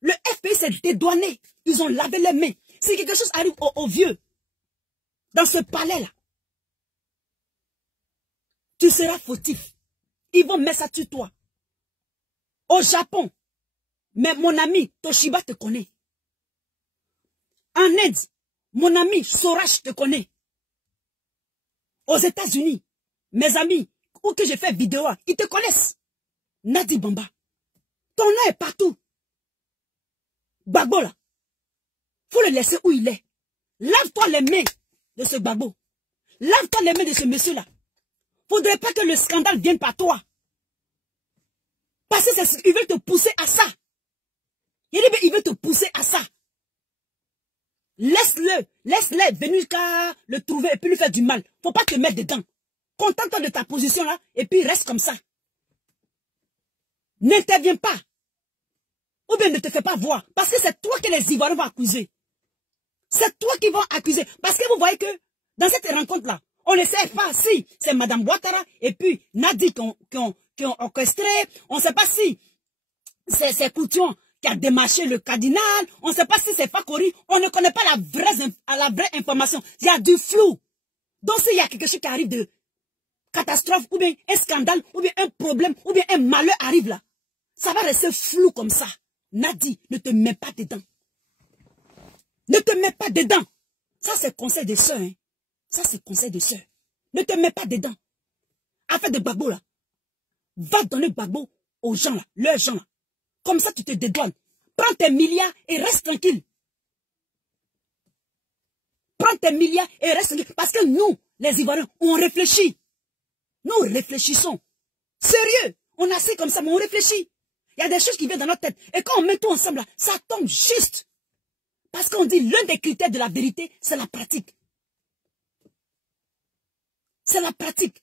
Le FPI s'est dédouané. Ils ont lavé les mains. Si quelque chose arrive aux vieux, dans ce palais-là, tu seras fautif. Ils vont mettre ça sur toi. Au Japon, Mais mon ami Toshiba te connaît. En Inde, mon ami Sorash te connaît. Aux États-Unis, mes amis, ou que j'ai fait vidéo, ils te connaissent. Nadi Bamba. Ton nom est partout. Gbagbo là. Faut le laisser où il est. Lave-toi les mains de ce Gbagbo. Lave-toi les mains de ce monsieur-là. Faudrait pas que le scandale vienne par toi. Parce qu'ils veulent te pousser à ça. Ils veulent te pousser à ça. Laisse-les venir qu'à le trouver et puis lui faire du mal. Faut pas te mettre dedans. Contente-toi de ta position là et puis reste comme ça. N'interviens pas. Ou bien ne te fais pas voir. Parce que c'est toi que les Ivoiriens vont accuser. C'est toi qui vont accuser. Parce que vous voyez que dans cette rencontre-là, on ne sait pas si c'est Madame Ouattara et puis Nadi qui ont orchestré. On ne sait pas si c'est Coution qui a démarché le cardinal. On ne sait pas si c'est Fakori. On ne connaît pas la vraie information. Il y a du flou. Donc s'il y a quelque chose qui arrive de catastrophe, ou bien un scandale, ou bien un problème, ou bien un malheur arrive là, ça va rester flou comme ça. Nadi, ne te mets pas dedans. Ne te mets pas dedans. Ça, c'est conseil de sœurs. Hein. Ça, c'est conseil de sœurs. Ne te mets pas dedans. Affaire de Gbagbo, là. Va donner Gbagbo aux gens, là. Leurs gens, là. Comme ça, tu te dédouanes. Prends tes milliards et reste tranquille. Prends tes milliards et reste tranquille. Parce que nous, les Ivoiriens, on réfléchit. Nous réfléchissons. Sérieux. On assis comme ça, mais on réfléchit. Il y a des choses qui viennent dans notre tête. Et quand on met tout ensemble, là, ça tombe juste. Parce qu'on dit l'un des critères de la vérité, c'est la pratique. C'est la pratique.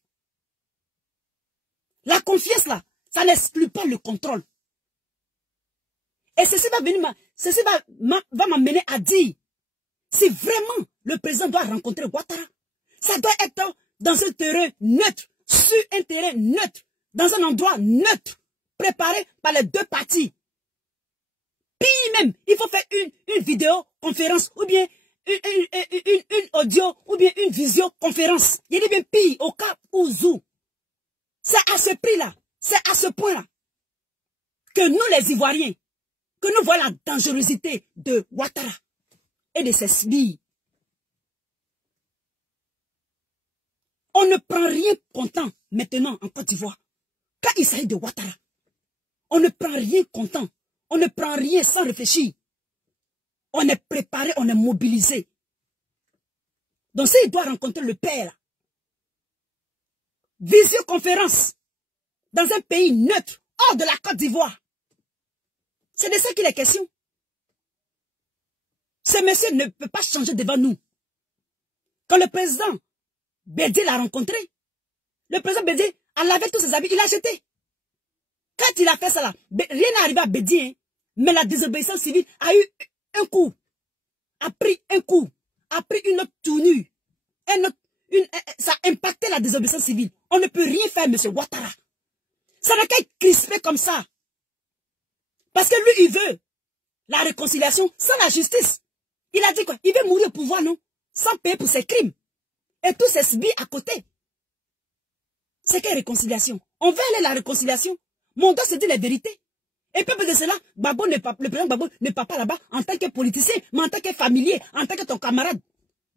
La confiance, là, ça n'exclut pas le contrôle. Et ceci va m'amener à dire, si vraiment le président doit rencontrer Ouattara, ça doit être dans un terrain neutre, sur un terrain neutre, dans un endroit neutre, préparé par les deux parties. Puis même, il faut faire une vidéoconférence ou bien une audio ou bien une visioconférence. Il dit bien pire au cas où zou. C'est à ce prix-là, c'est à ce point-là que nous les Ivoiriens, que nous voyons la dangerosité de Ouattara et de ses sbires. On ne prend rien comptant maintenant en Côte d'Ivoire. Quand il s'agit de Ouattara, on ne prend rien comptant. On ne prend rien sans réfléchir. On est préparé, on est mobilisé. Donc s'il doit rencontrer le père, visioconférence, dans un pays neutre, hors de la Côte d'Ivoire, c'est de ça qu'il est question. Ce monsieur ne peut pas changer devant nous. Quand le président Bédié l'a rencontré, le président Bédié a lavé tous ses habits, il a jeté. Quand il a fait ça là, rien n'est arrivé à Bédié, hein, mais la désobéissance civile a eu un coup, a pris un coup, a pris une autre tournure, ça a impacté la désobéissance civile. On ne peut rien faire, M. Ouattara. Ça n'a qu'à être crispé comme ça. Parce que lui, il veut la réconciliation sans la justice. Il a dit quoi? Il veut mourir au pouvoir, non? Sans payer pour ses crimes. Et tous ses sbires à côté. C'est quelle réconciliation? On veut aller à la réconciliation. Mais on doit se dire la vérité. Et puis de cela, le président Gbagbo ne part pas là-bas en tant que politicien, mais en tant que familier, en tant que ton camarade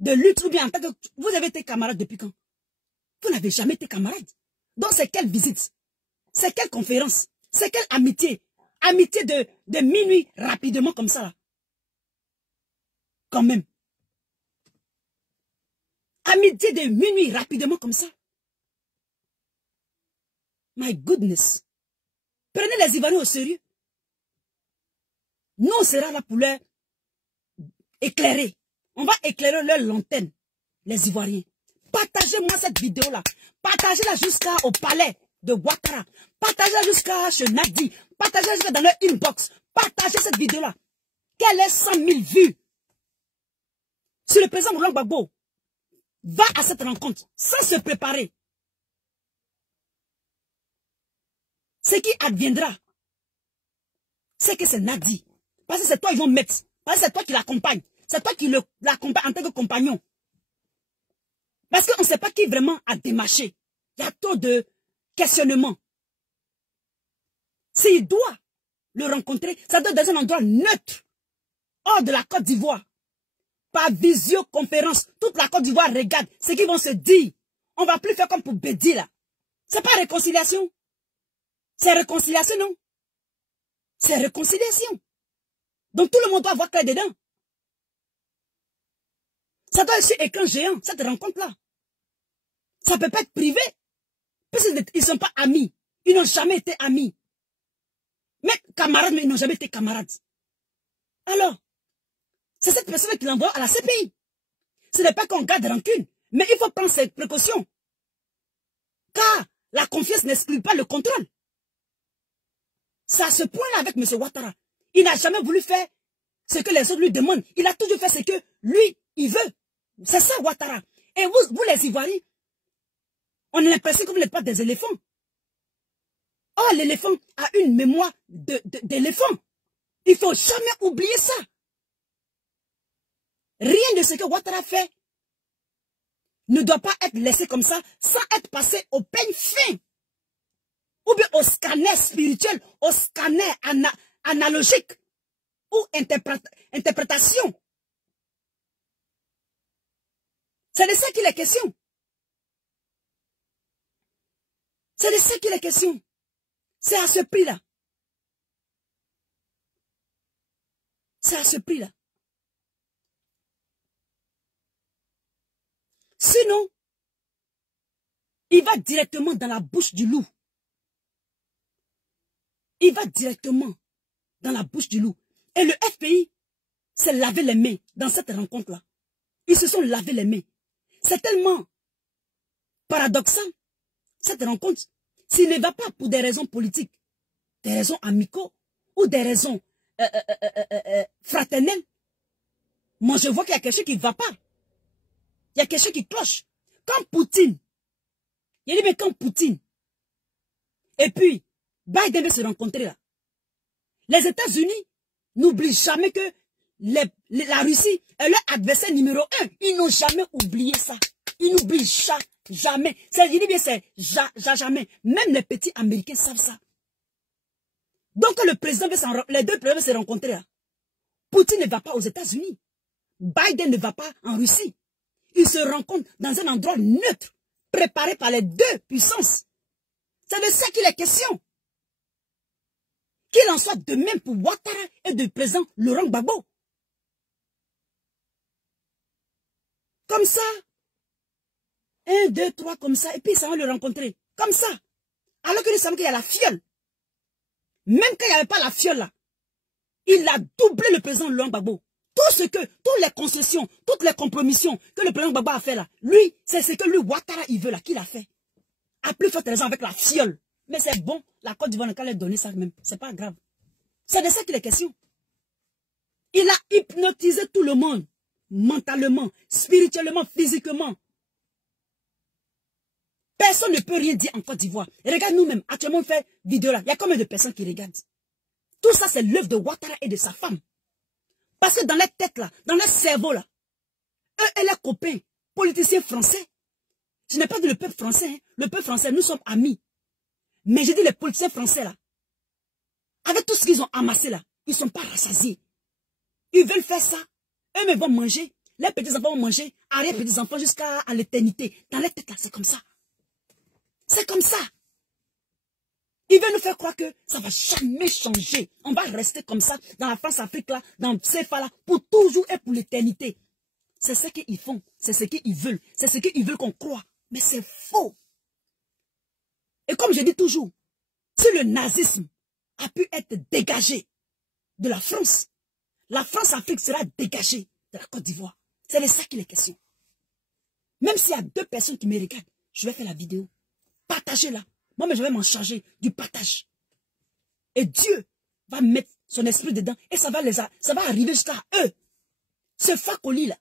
de lutte, ou bien en tant que... Vous avez été camarade depuis quand? Vous n'avez jamais été camarade. Donc c'est quelle visite? C'est quelle conférence? C'est quelle amitié? Amitié de minuit rapidement comme ça là. Quand même. Amitié de minuit rapidement comme ça. My goodness. Prenez les Ivoiriens au sérieux. Nous, on sera là pour leur éclairer. On va éclairer leur lanterne, les Ivoiriens. Partagez-moi cette vidéo-là. Partagez-la jusqu'au palais de Ouattara. Partagez-la jusqu'à chez Nadi. Partagez-la jusqu'à dans leur inbox. Partagez cette vidéo-là. Qu'elle ait 100 000 vues. Si le président Laurent Gbagbo va à cette rencontre sans se préparer, ce qui adviendra, c'est que c'est Nadi. Parce que c'est toi qu'ils vont mettre. Parce que c'est toi qui l'accompagne. C'est toi qui l'accompagne en tant que compagnon. Parce qu'on ne sait pas qui vraiment a démarché. Il y a trop de questionnements. S'il doit le rencontrer, ça doit être dans un endroit neutre, hors de la Côte d'Ivoire. Par visioconférence, toute la Côte d'Ivoire regarde ce qu'ils vont se dire. On ne va plus faire comme pour Bédi là. C'est pas réconciliation. C'est réconciliation, non? C'est réconciliation. Donc tout le monde doit avoir clair dedans. Ça doit être sur écran géant, cette rencontre-là. Ça ne peut pas être privé. Puisqu'ils ne sont pas amis. Ils n'ont jamais été amis. Mais camarades, mais ils n'ont jamais été camarades. Alors, c'est cette personne qui l'envoie à la CPI. Ce n'est pas qu'on garde rancune, mais il faut prendre ses précautions. Car la confiance n'exclut pas le contrôle. C'est à ce point-là avec M. Ouattara. Il n'a jamais voulu faire ce que les autres lui demandent. Il a toujours fait ce que lui, il veut. C'est ça, Ouattara. Et vous les Ivoiriens, on a l'impression que vous n'êtes pas des éléphants. Oh, l'éléphant a une mémoire d'éléphant. Il ne faut jamais oublier ça. Rien de ce que Ouattara fait ne doit pas être laissé comme ça sans être passé au peigne fin. Ou bien au scanner spirituel, au scanner analogique ou interprétation. C'est de ça qu'il est question. C'est de ça qu'il est question. C'est à ce prix-là. C'est à ce prix-là. Sinon, il va directement dans la bouche du loup. Il va directement dans la bouche du loup. Et le FPI s'est lavé les mains dans cette rencontre-là. Ils se sont lavé les mains. C'est tellement paradoxal, cette rencontre. S'il ne va pas pour des raisons politiques, des raisons amicaux ou des raisons fraternelles, moi je vois qu'il y a quelque chose qui ne va pas. Il y a quelque chose qui cloche. Quand Poutine, il dit mais quand Poutine, et puis Biden veut se rencontrer là, les États-Unis n'oublient jamais que la Russie est leur adversaire numéro 1. Ils n'ont jamais oublié ça. Ils n'oublient jamais. Il dit bien c'est jamais. Même les petits Américains savent ça. Donc le président les deux présidents veulent se rencontrer là. Poutine ne va pas aux États-Unis. Biden ne va pas en Russie. Ils se rencontrent dans un endroit neutre, préparé par les deux puissances. C'est de ça qu'il est question. Qu'il en soit de même pour Ouattara et du président Laurent Gbagbo. Comme ça. 1, 2, 3, comme ça. Et puis ça va le rencontrer. Comme ça. Alors que nous savons qu'il y a la fiole. Même quand il n'y avait pas la fiole là. Il a doublé le président Laurent Gbagbo. Toutes les concessions, toutes les compromissions que le président Gbagbo a fait là. Lui, c'est ce que lui, Ouattara, il veut là, qu'il a fait. A plus forte raison avec la fiole. Mais c'est bon, la Côte d'Ivoire n'a qu'à leur donner ça même. C'est pas grave. C'est de ça qu'il est question. Il a hypnotisé tout le monde. Mentalement, spirituellement, physiquement. Personne ne peut rien dire en Côte d'Ivoire. Regarde nous-mêmes, actuellement on fait vidéo là. Il y a combien de personnes qui regardent? Tout ça c'est l'œuvre de Ouattara et de sa femme. Parce que dans leur tête là, dans leur cerveau là, eux et leurs copains, politiciens français, je n'ai pas dit le peuple français, hein. Le peuple français, nous sommes amis. Mais je dis les politiciens français là, avec tout ce qu'ils ont amassé là, ils ne sont pas rassasiés. Ils veulent faire ça. Eux-mêmes vont manger. Les petits-enfants vont manger. Arrière-petits-enfants jusqu'à l'éternité. Dans les têtes là, c'est comme ça. C'est comme ça. Ils veulent nous faire croire que ça ne va jamais changer. On va rester comme ça dans la France-Afrique là, dans CFA là, pour toujours et pour l'éternité. C'est ce qu'ils font. C'est ce qu'ils veulent. C'est ce qu'ils veulent qu'on croit. Mais c'est faux. Et comme je dis toujours, si le nazisme a pu être dégagé de la France-Afrique sera dégagée de la Côte d'Ivoire. C'est de ça qu'il est question. Même s'il y a 2 personnes qui me regardent, je vais faire la vidéo. Partagez-la. Moi, je vais m'en charger du partage. Et Dieu va mettre son esprit dedans et ça va arriver jusqu'à eux. Ce Fakoli là,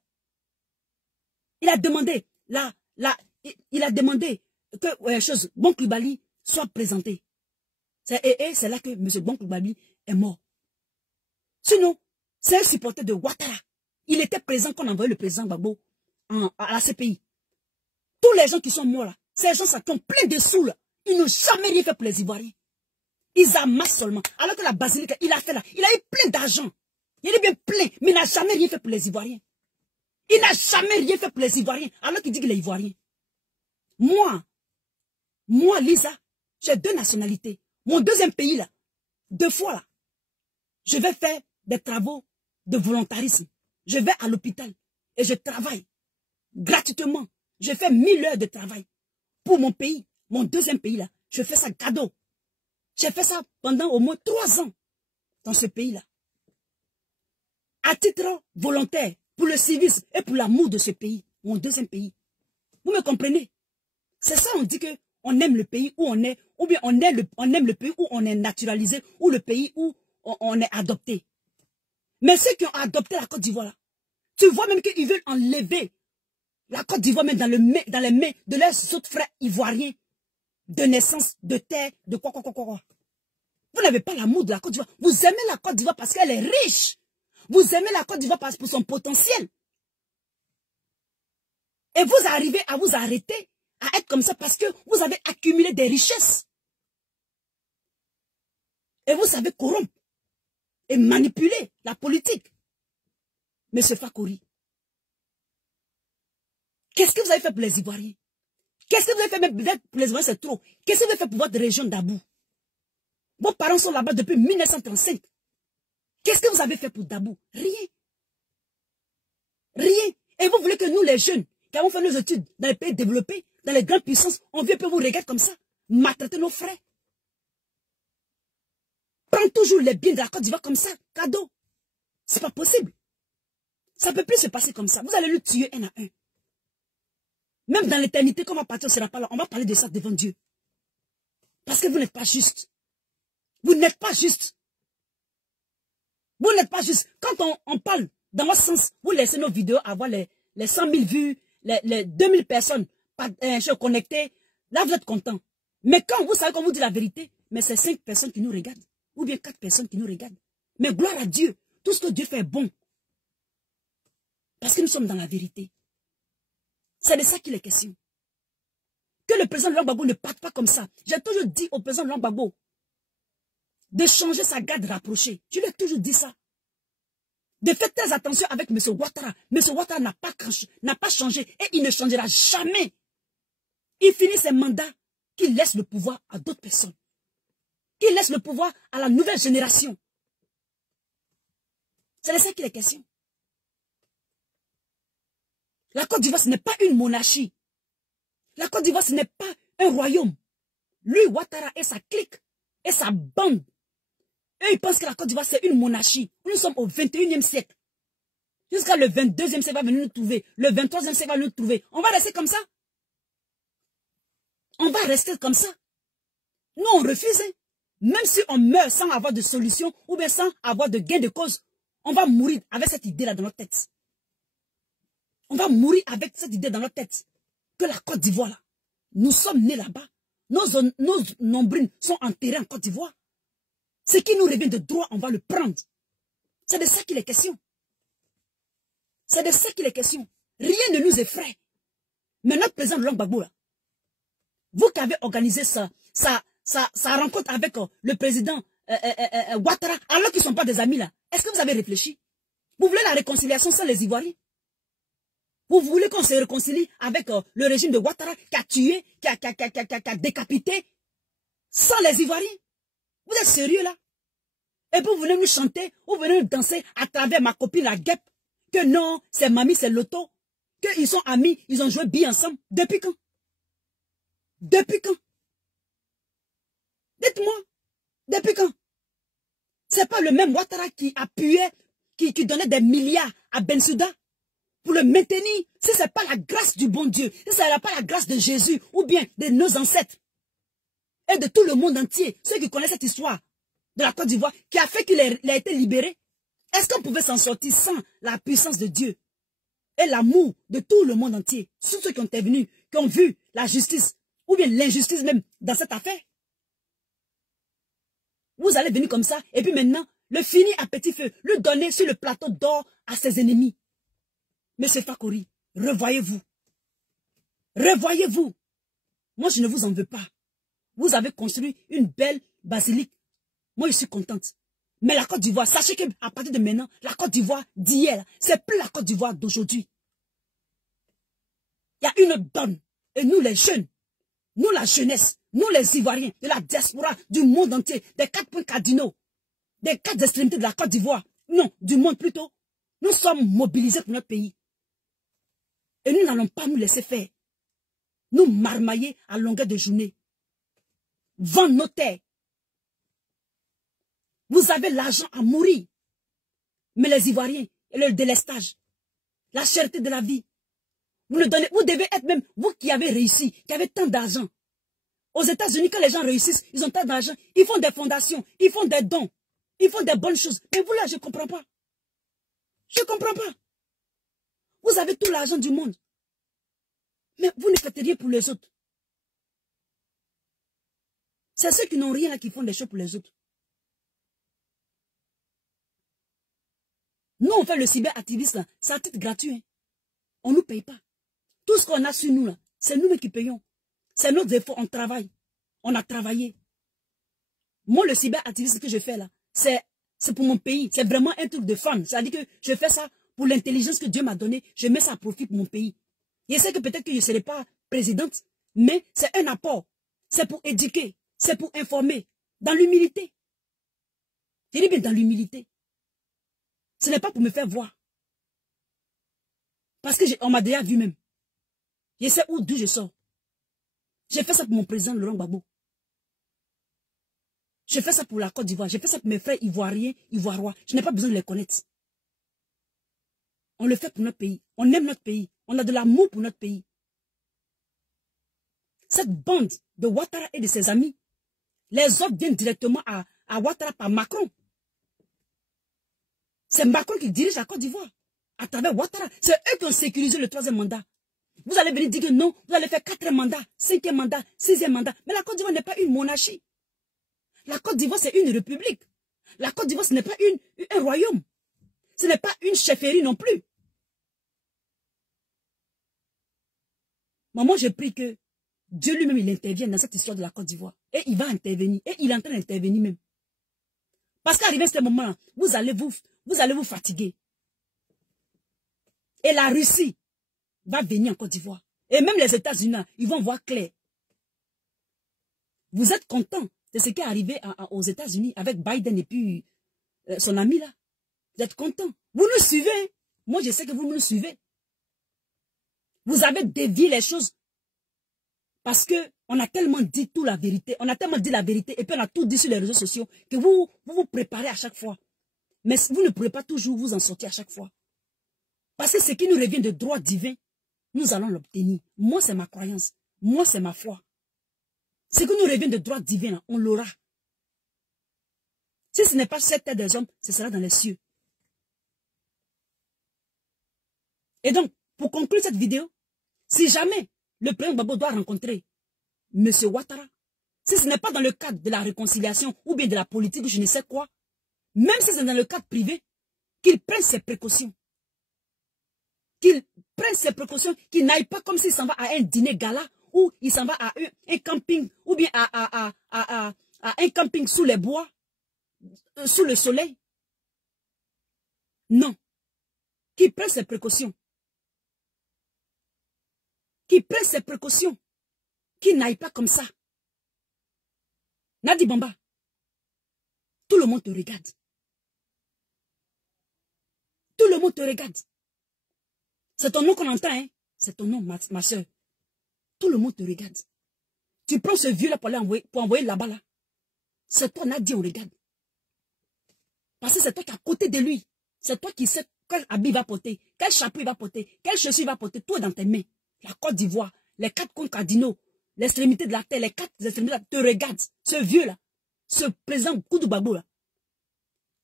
il a demandé, il a demandé que Bon Coulibaly soit présenté. Et c'est là que M. Bon Coulibaly est mort. Sinon, c'est un supporter de Ouattara. Il était présent quand on envoyait le président Gbagbo à la CPI. Tous les gens qui sont morts là, ces gens qui ont plein de sous là, ils n'ont jamais rien fait pour les Ivoiriens. Ils amassent seulement. Alors que la basilique, il a fait là, il a eu plein d'argent. Il est bien plein, mais il n'a jamais rien fait pour les Ivoiriens. Il n'a jamais rien fait pour les Ivoiriens, alors qu'il dit qu'il est Ivoirien. Moi, Lisa, j'ai 2 nationalités. Mon 2e pays là, 2 fois là, je vais faire des travaux de volontarisme. Je vais à l'hôpital et je travaille gratuitement. Je fais 1000 heures de travail pour mon pays, mon 2e pays là. Je fais ça cadeau. J'ai fait ça pendant au moins 3 ans dans ce pays-là. À titre volontaire, pour le civisme et pour l'amour de ce pays, mon 2e pays. Vous me comprenez? C'est ça, on dit que on aime le pays où on est, ou bien on aime le pays où on est naturalisé, ou le pays où on est adopté. Mais ceux qui ont adopté la Côte d'Ivoire, tu vois même qu'ils veulent enlever la Côte d'Ivoire même dans les mains de leurs autres frères ivoiriens de naissance, de terre, de quoi. Vous n'avez pas l'amour de la Côte d'Ivoire. Vous aimez la Côte d'Ivoire parce qu'elle est riche. Vous aimez la Côte d'Ivoire pour son potentiel. Et vous arrivez à vous arrêter, à être comme ça parce que vous avez accumulé des richesses. Et vous savez corrompre et manipuler la politique. Monsieur Fakori, qu'est-ce que vous avez fait pour les Ivoiriens? Qu'est-ce que vous avez fait même pour les Ivoiriens, c'est trop. Qu'est-ce que vous avez fait pour votre région d'Abou? Vos parents sont là-bas depuis 1935. Qu'est-ce que vous avez fait pour Dabou? Rien. Rien. Et vous voulez que nous, les jeunes, qui avons fait nos études dans les pays développés, dans les grandes puissances, on vient pour vous regarder comme ça, maltraiter nos frères. Prendre toujours les biens de la Côte d'Ivoire comme ça, cadeau. C'est pas possible. Ça ne peut plus se passer comme ça. Vous allez le tuer un à un. Même dans l'éternité, quand on va partir, on ne sera pas là. On va parler de ça devant Dieu. Parce que vous n'êtes pas juste. Vous n'êtes pas juste. Vous n'êtes pas juste. Quand on parle dans votre sens, vous laissez nos vidéos avoir les 100 000 vues, les 2000 personnes connectées. Là, vous êtes content. Mais quand vous savez qu'on vous dit la vérité, mais c'est 5 personnes qui nous regardent. Ou bien 4 personnes qui nous regardent. Mais gloire à Dieu. Tout ce que Dieu fait est bon. Parce que nous sommes dans la vérité. C'est de ça qu'il est question. Que le président Laurent Gbagbo ne parte pas comme ça. J'ai toujours dit au président Laurent Gbagbo de changer sa garde rapprochée. Je lui ai toujours dit ça. De faire très attention avec M. Ouattara. M. Ouattara n'a pas changé et il ne changera jamais. Il finit ses mandats, qu'il laisse le pouvoir à d'autres personnes. Qu'il laisse le pouvoir à la nouvelle génération. C'est de ça qu'il est question. La Côte d'Ivoire, ce n'est pas une monarchie. La Côte d'Ivoire, ce n'est pas un royaume. Lui, Ouattara et sa clique et sa bande. Eux, ils pensent que la Côte d'Ivoire, c'est une monarchie. Nous sommes au 21e siècle. Jusqu'à le 22e siècle va venir nous trouver. Le 23e siècle va venir nous trouver. On va rester comme ça. On va rester comme ça. Nous, on refuse. Même si on meurt sans avoir de solution ou bien sans avoir de gain de cause, on va mourir avec cette idée-là dans notre tête. On va mourir avec cette idée dans notre tête. Que la Côte d'Ivoire, là, nous sommes nés là-bas. Nos nombrils sont enterrés en Côte d'Ivoire. Ce qui nous revient de droit, on va le prendre. C'est de ça qu'il est question. C'est de ça qu'il est question. Rien ne nous effraie. Mais notre président Laurent Gbagbo, là, vous qui avez organisé sa rencontre avec le président Ouattara, alors qu'ils ne sont pas des amis là, est-ce que vous avez réfléchi? Vous voulez la réconciliation sans les Ivoiriens? Vous voulez qu'on se réconcilie avec le régime de Ouattara qui a tué, qui a décapité sans les Ivoiriens? Vous êtes sérieux là? Et puis vous venez nous chanter, vous venez nous danser à travers ma copine la guêpe, que non, c'est Mamie, c'est Loto, qu'ils sont amis, ils ont joué bien ensemble. Depuis quand? Depuis quand? Dites-moi, depuis quand? C'est pas le même Ouattara qui appuyait, qui donnait des milliards à Bensouda pour le maintenir. Si ce n'est pas la grâce du bon Dieu, si ce n'est pas la grâce de Jésus ou bien de nos ancêtres et de tout le monde entier, ceux qui connaissent cette histoire de la Côte d'Ivoire, qui a fait qu'il a été libéré, est-ce qu'on pouvait s'en sortir sans la puissance de Dieu et l'amour de tout le monde entier, tous ceux qui ont été venus, qui ont vu la justice ou bien l'injustice même dans cette affaire? Vous allez venir comme ça et puis maintenant, le finir à petit feu, le donner sur le plateau d'or à ses ennemis. Monsieur Fakori, revoyez-vous. Revoyez-vous. Moi, je ne vous en veux pas. Vous avez construit une belle basilique Moi, je suis contente. Mais la Côte d'Ivoire, sachez qu'à partir de maintenant, la Côte d'Ivoire d'hier, c'est plus la Côte d'Ivoire d'aujourd'hui. Il y a une donne. Et nous, les jeunes, nous, la jeunesse, nous, les Ivoiriens, de la diaspora, du monde entier, des 4 points cardinaux, des 4 extrémités de la Côte d'Ivoire, non, du monde plutôt, nous sommes mobilisés pour notre pays. Et nous n'allons pas nous laisser faire. Nous marmailler à longueur de journée. Vendre nos terres. Vous avez l'argent à mourir. Mais les Ivoiriens, et le délestage, la cherté de la vie, vous devez être même, vous qui avez réussi, qui avez tant d'argent. Aux États-Unis, quand les gens réussissent, ils ont tant d'argent, ils font des fondations, ils font des dons, ils font des bonnes choses. Mais vous là, je ne comprends pas. Je ne comprends pas. Vous avez tout l'argent du monde. Mais vous ne faites rien pour les autres. C'est ceux qui n'ont rien là qui font des choses pour les autres. Nous, on fait le cyberactivisme, c'est à titre gratuit. Hein. On ne nous paye pas. Tout ce qu'on a sur nous, là, c'est nous qui payons. C'est notre effort, on travaille. On a travaillé. Moi, le cyberactivisme que je fais là, c'est pour mon pays. C'est vraiment un truc de femme. C'est-à-dire que je fais ça pour l'intelligence que Dieu m'a donnée. Je mets ça à profit pour mon pays. Je sais que peut-être que je ne serai pas présidente, mais c'est un apport. C'est pour éduquer, c'est pour informer. Dans l'humilité. Je dis bien dans l'humilité. Ce n'est pas pour me faire voir. Parce qu'on m'a déjà vu même. Je sais d'où je sors. J'ai fait ça pour mon président Laurent Gbagbo. J'ai fait ça pour la Côte d'Ivoire. J'ai fait ça pour mes frères ivoiriens, ivoirois. Je n'ai pas besoin de les connaître. On le fait pour notre pays. On aime notre pays. On a de l'amour pour notre pays. Cette bande de Ouattara et de ses amis, les autres viennent directement à Ouattara par Macron. C'est Macron qui dirige la Côte d'Ivoire. À travers Ouattara. C'est eux qui ont sécurisé le 3e mandat. Vous allez venir dire que non, vous allez faire 4e mandat, 5e mandat, 6e mandat. Mais la Côte d'Ivoire n'est pas une monarchie. La Côte d'Ivoire, c'est une république. La Côte d'Ivoire, ce n'est pas un royaume. Ce n'est pas une chefferie non plus. Moi, je prie que Dieu lui-même, il intervienne dans cette histoire de la Côte d'Ivoire. Et il va intervenir. Et il est en train d'intervenir même. Parce qu'arrivé à ce moment-là, vous allez vous fatiguer. Et la Russie va venir en Côte d'Ivoire. Et même les États-Unis, ils vont voir clair. Vous êtes content de ce qui est arrivé aux États-Unis avec Biden et puis son ami là. Vous êtes content. Vous nous suivez. Moi, je sais que vous nous suivez. Vous avez dévié les choses. Parce qu'on a tellement dit toute la vérité. On a tellement dit la vérité. Et puis on a tout dit sur les réseaux sociaux. Que vous préparez à chaque fois. Mais vous ne pourrez pas toujours vous en sortir à chaque fois. Parce que ce qui nous revient de droit divin, nous allons l'obtenir. Moi, c'est ma croyance. Moi, c'est ma foi. Ce qui nous revient de droit divin, là, on l'aura. Si ce n'est pas cette terre des hommes, ce sera dans les cieux. Et donc, pour conclure cette vidéo, si jamais le président Gbagbo doit rencontrer M. Ouattara, si ce n'est pas dans le cadre de la réconciliation ou bien de la politique ou je ne sais quoi, même si c'est dans le cadre privé, qu'il prenne ses précautions. Qu'il prenne ses précautions, qu'il n'aille pas comme s'il s'en va à un dîner gala ou il s'en va à un camping ou bien à un camping sous les bois, sous le soleil. Non. Qu'il prenne ses précautions. Qu'il prenne ses précautions. Qu'il n'aille pas comme ça. Nadi Bamba, tout le monde te regarde. Tout le monde te regarde. C'est ton nom qu'on entend, hein? C'est ton nom, ma soeur. Tout le monde te regarde. Tu prends ce vieux-là pour envoyer là-bas, là. C'est toi, Nadia, on regarde. Parce que c'est toi qui es à côté de lui. C'est toi qui sais quel habit il va porter, quel chapeau il va porter, quelle chaussure il va porter. Tout est dans tes mains. La Côte d'Ivoire, les 4 coins cardinaux, l'extrémité de la terre, les 4 extrémités de la terre te regardent. Ce vieux-là, ce président Koudou Gbagbo, là.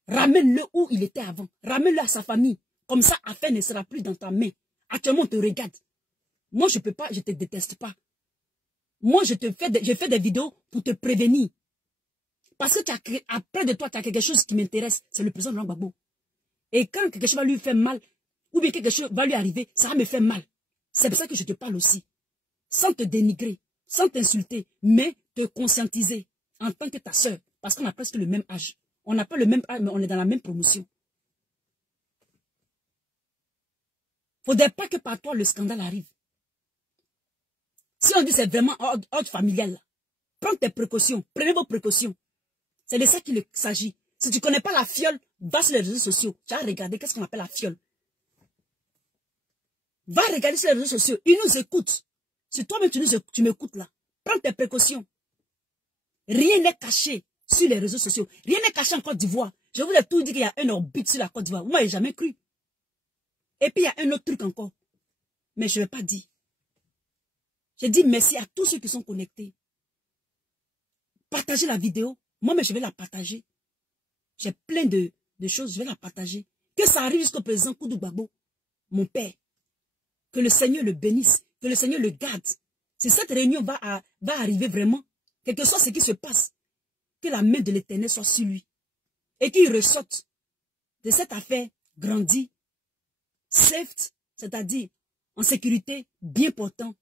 Ramène-le où il était avant. Ramène-le à sa famille. Comme ça, affaire ne sera plus dans ta main. Actuellement, on te regarde. Moi, je ne peux pas, je ne te déteste pas. Moi, je fais des vidéos pour te prévenir. Parce que après de toi, tu as quelque chose qui m'intéresse. C'est le président Laurent Gbagbo. Et quand quelque chose va lui faire mal, ou bien quelque chose va lui arriver, ça va me faire mal. C'est pour ça que je te parle aussi. Sans te dénigrer, sans t'insulter, mais te conscientiser en tant que ta soeur, Parce qu'on a presque le même âge. On n'a pas le même âge, mais on est dans la même promotion. Faudrait pas que par toi, le scandale arrive. Si on dit c'est vraiment ordre familial, là, prends tes précautions. Prenez vos précautions. C'est de ça qu'il s'agit. Si tu ne connais pas la fiole, va sur les réseaux sociaux. Tu vas regarder qu'est-ce qu'on appelle la fiole. Va regarder sur les réseaux sociaux. Ils nous écoutent. Si toi-même tu m'écoutes là, prends tes précautions. Rien n'est caché sur les réseaux sociaux. Rien n'est caché en Côte d'Ivoire. Je vous ai tout dit qu'il y a un orbite sur la Côte d'Ivoire. Vous m'avez jamais cru. Et puis il y a un autre truc encore. Mais je ne vais pas dire. Je dis merci à tous ceux qui sont connectés. Partagez la vidéo. Moi-même, je vais la partager. J'ai plein de choses. Je vais la partager. Que ça arrive jusqu'au président Koudou Gbagbo, mon père. Que le Seigneur le bénisse. Que le Seigneur le garde. Si cette réunion va arriver vraiment, quel que soit ce qui se passe, que la main de l'Éternel soit sur lui. Et qu'il ressorte de cette affaire grandie, safe, c'est-à-dire en sécurité, bien portant,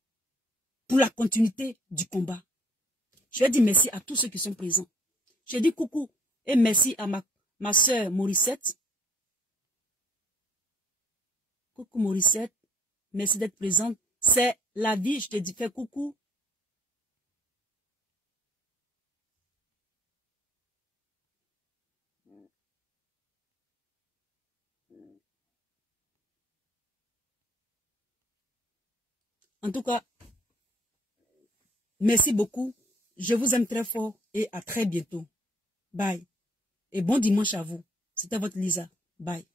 pour la continuité du combat. Je vais dire merci à tous ceux qui sont présents. Je dis coucou et merci à ma soeur Morissette. Coucou Morissette, merci d'être présente. C'est la vie, je te dis fais coucou. En tout cas, merci beaucoup. Je vous aime très fort et à très bientôt. Bye. Et bon dimanche à vous. C'était votre Lisa. Bye.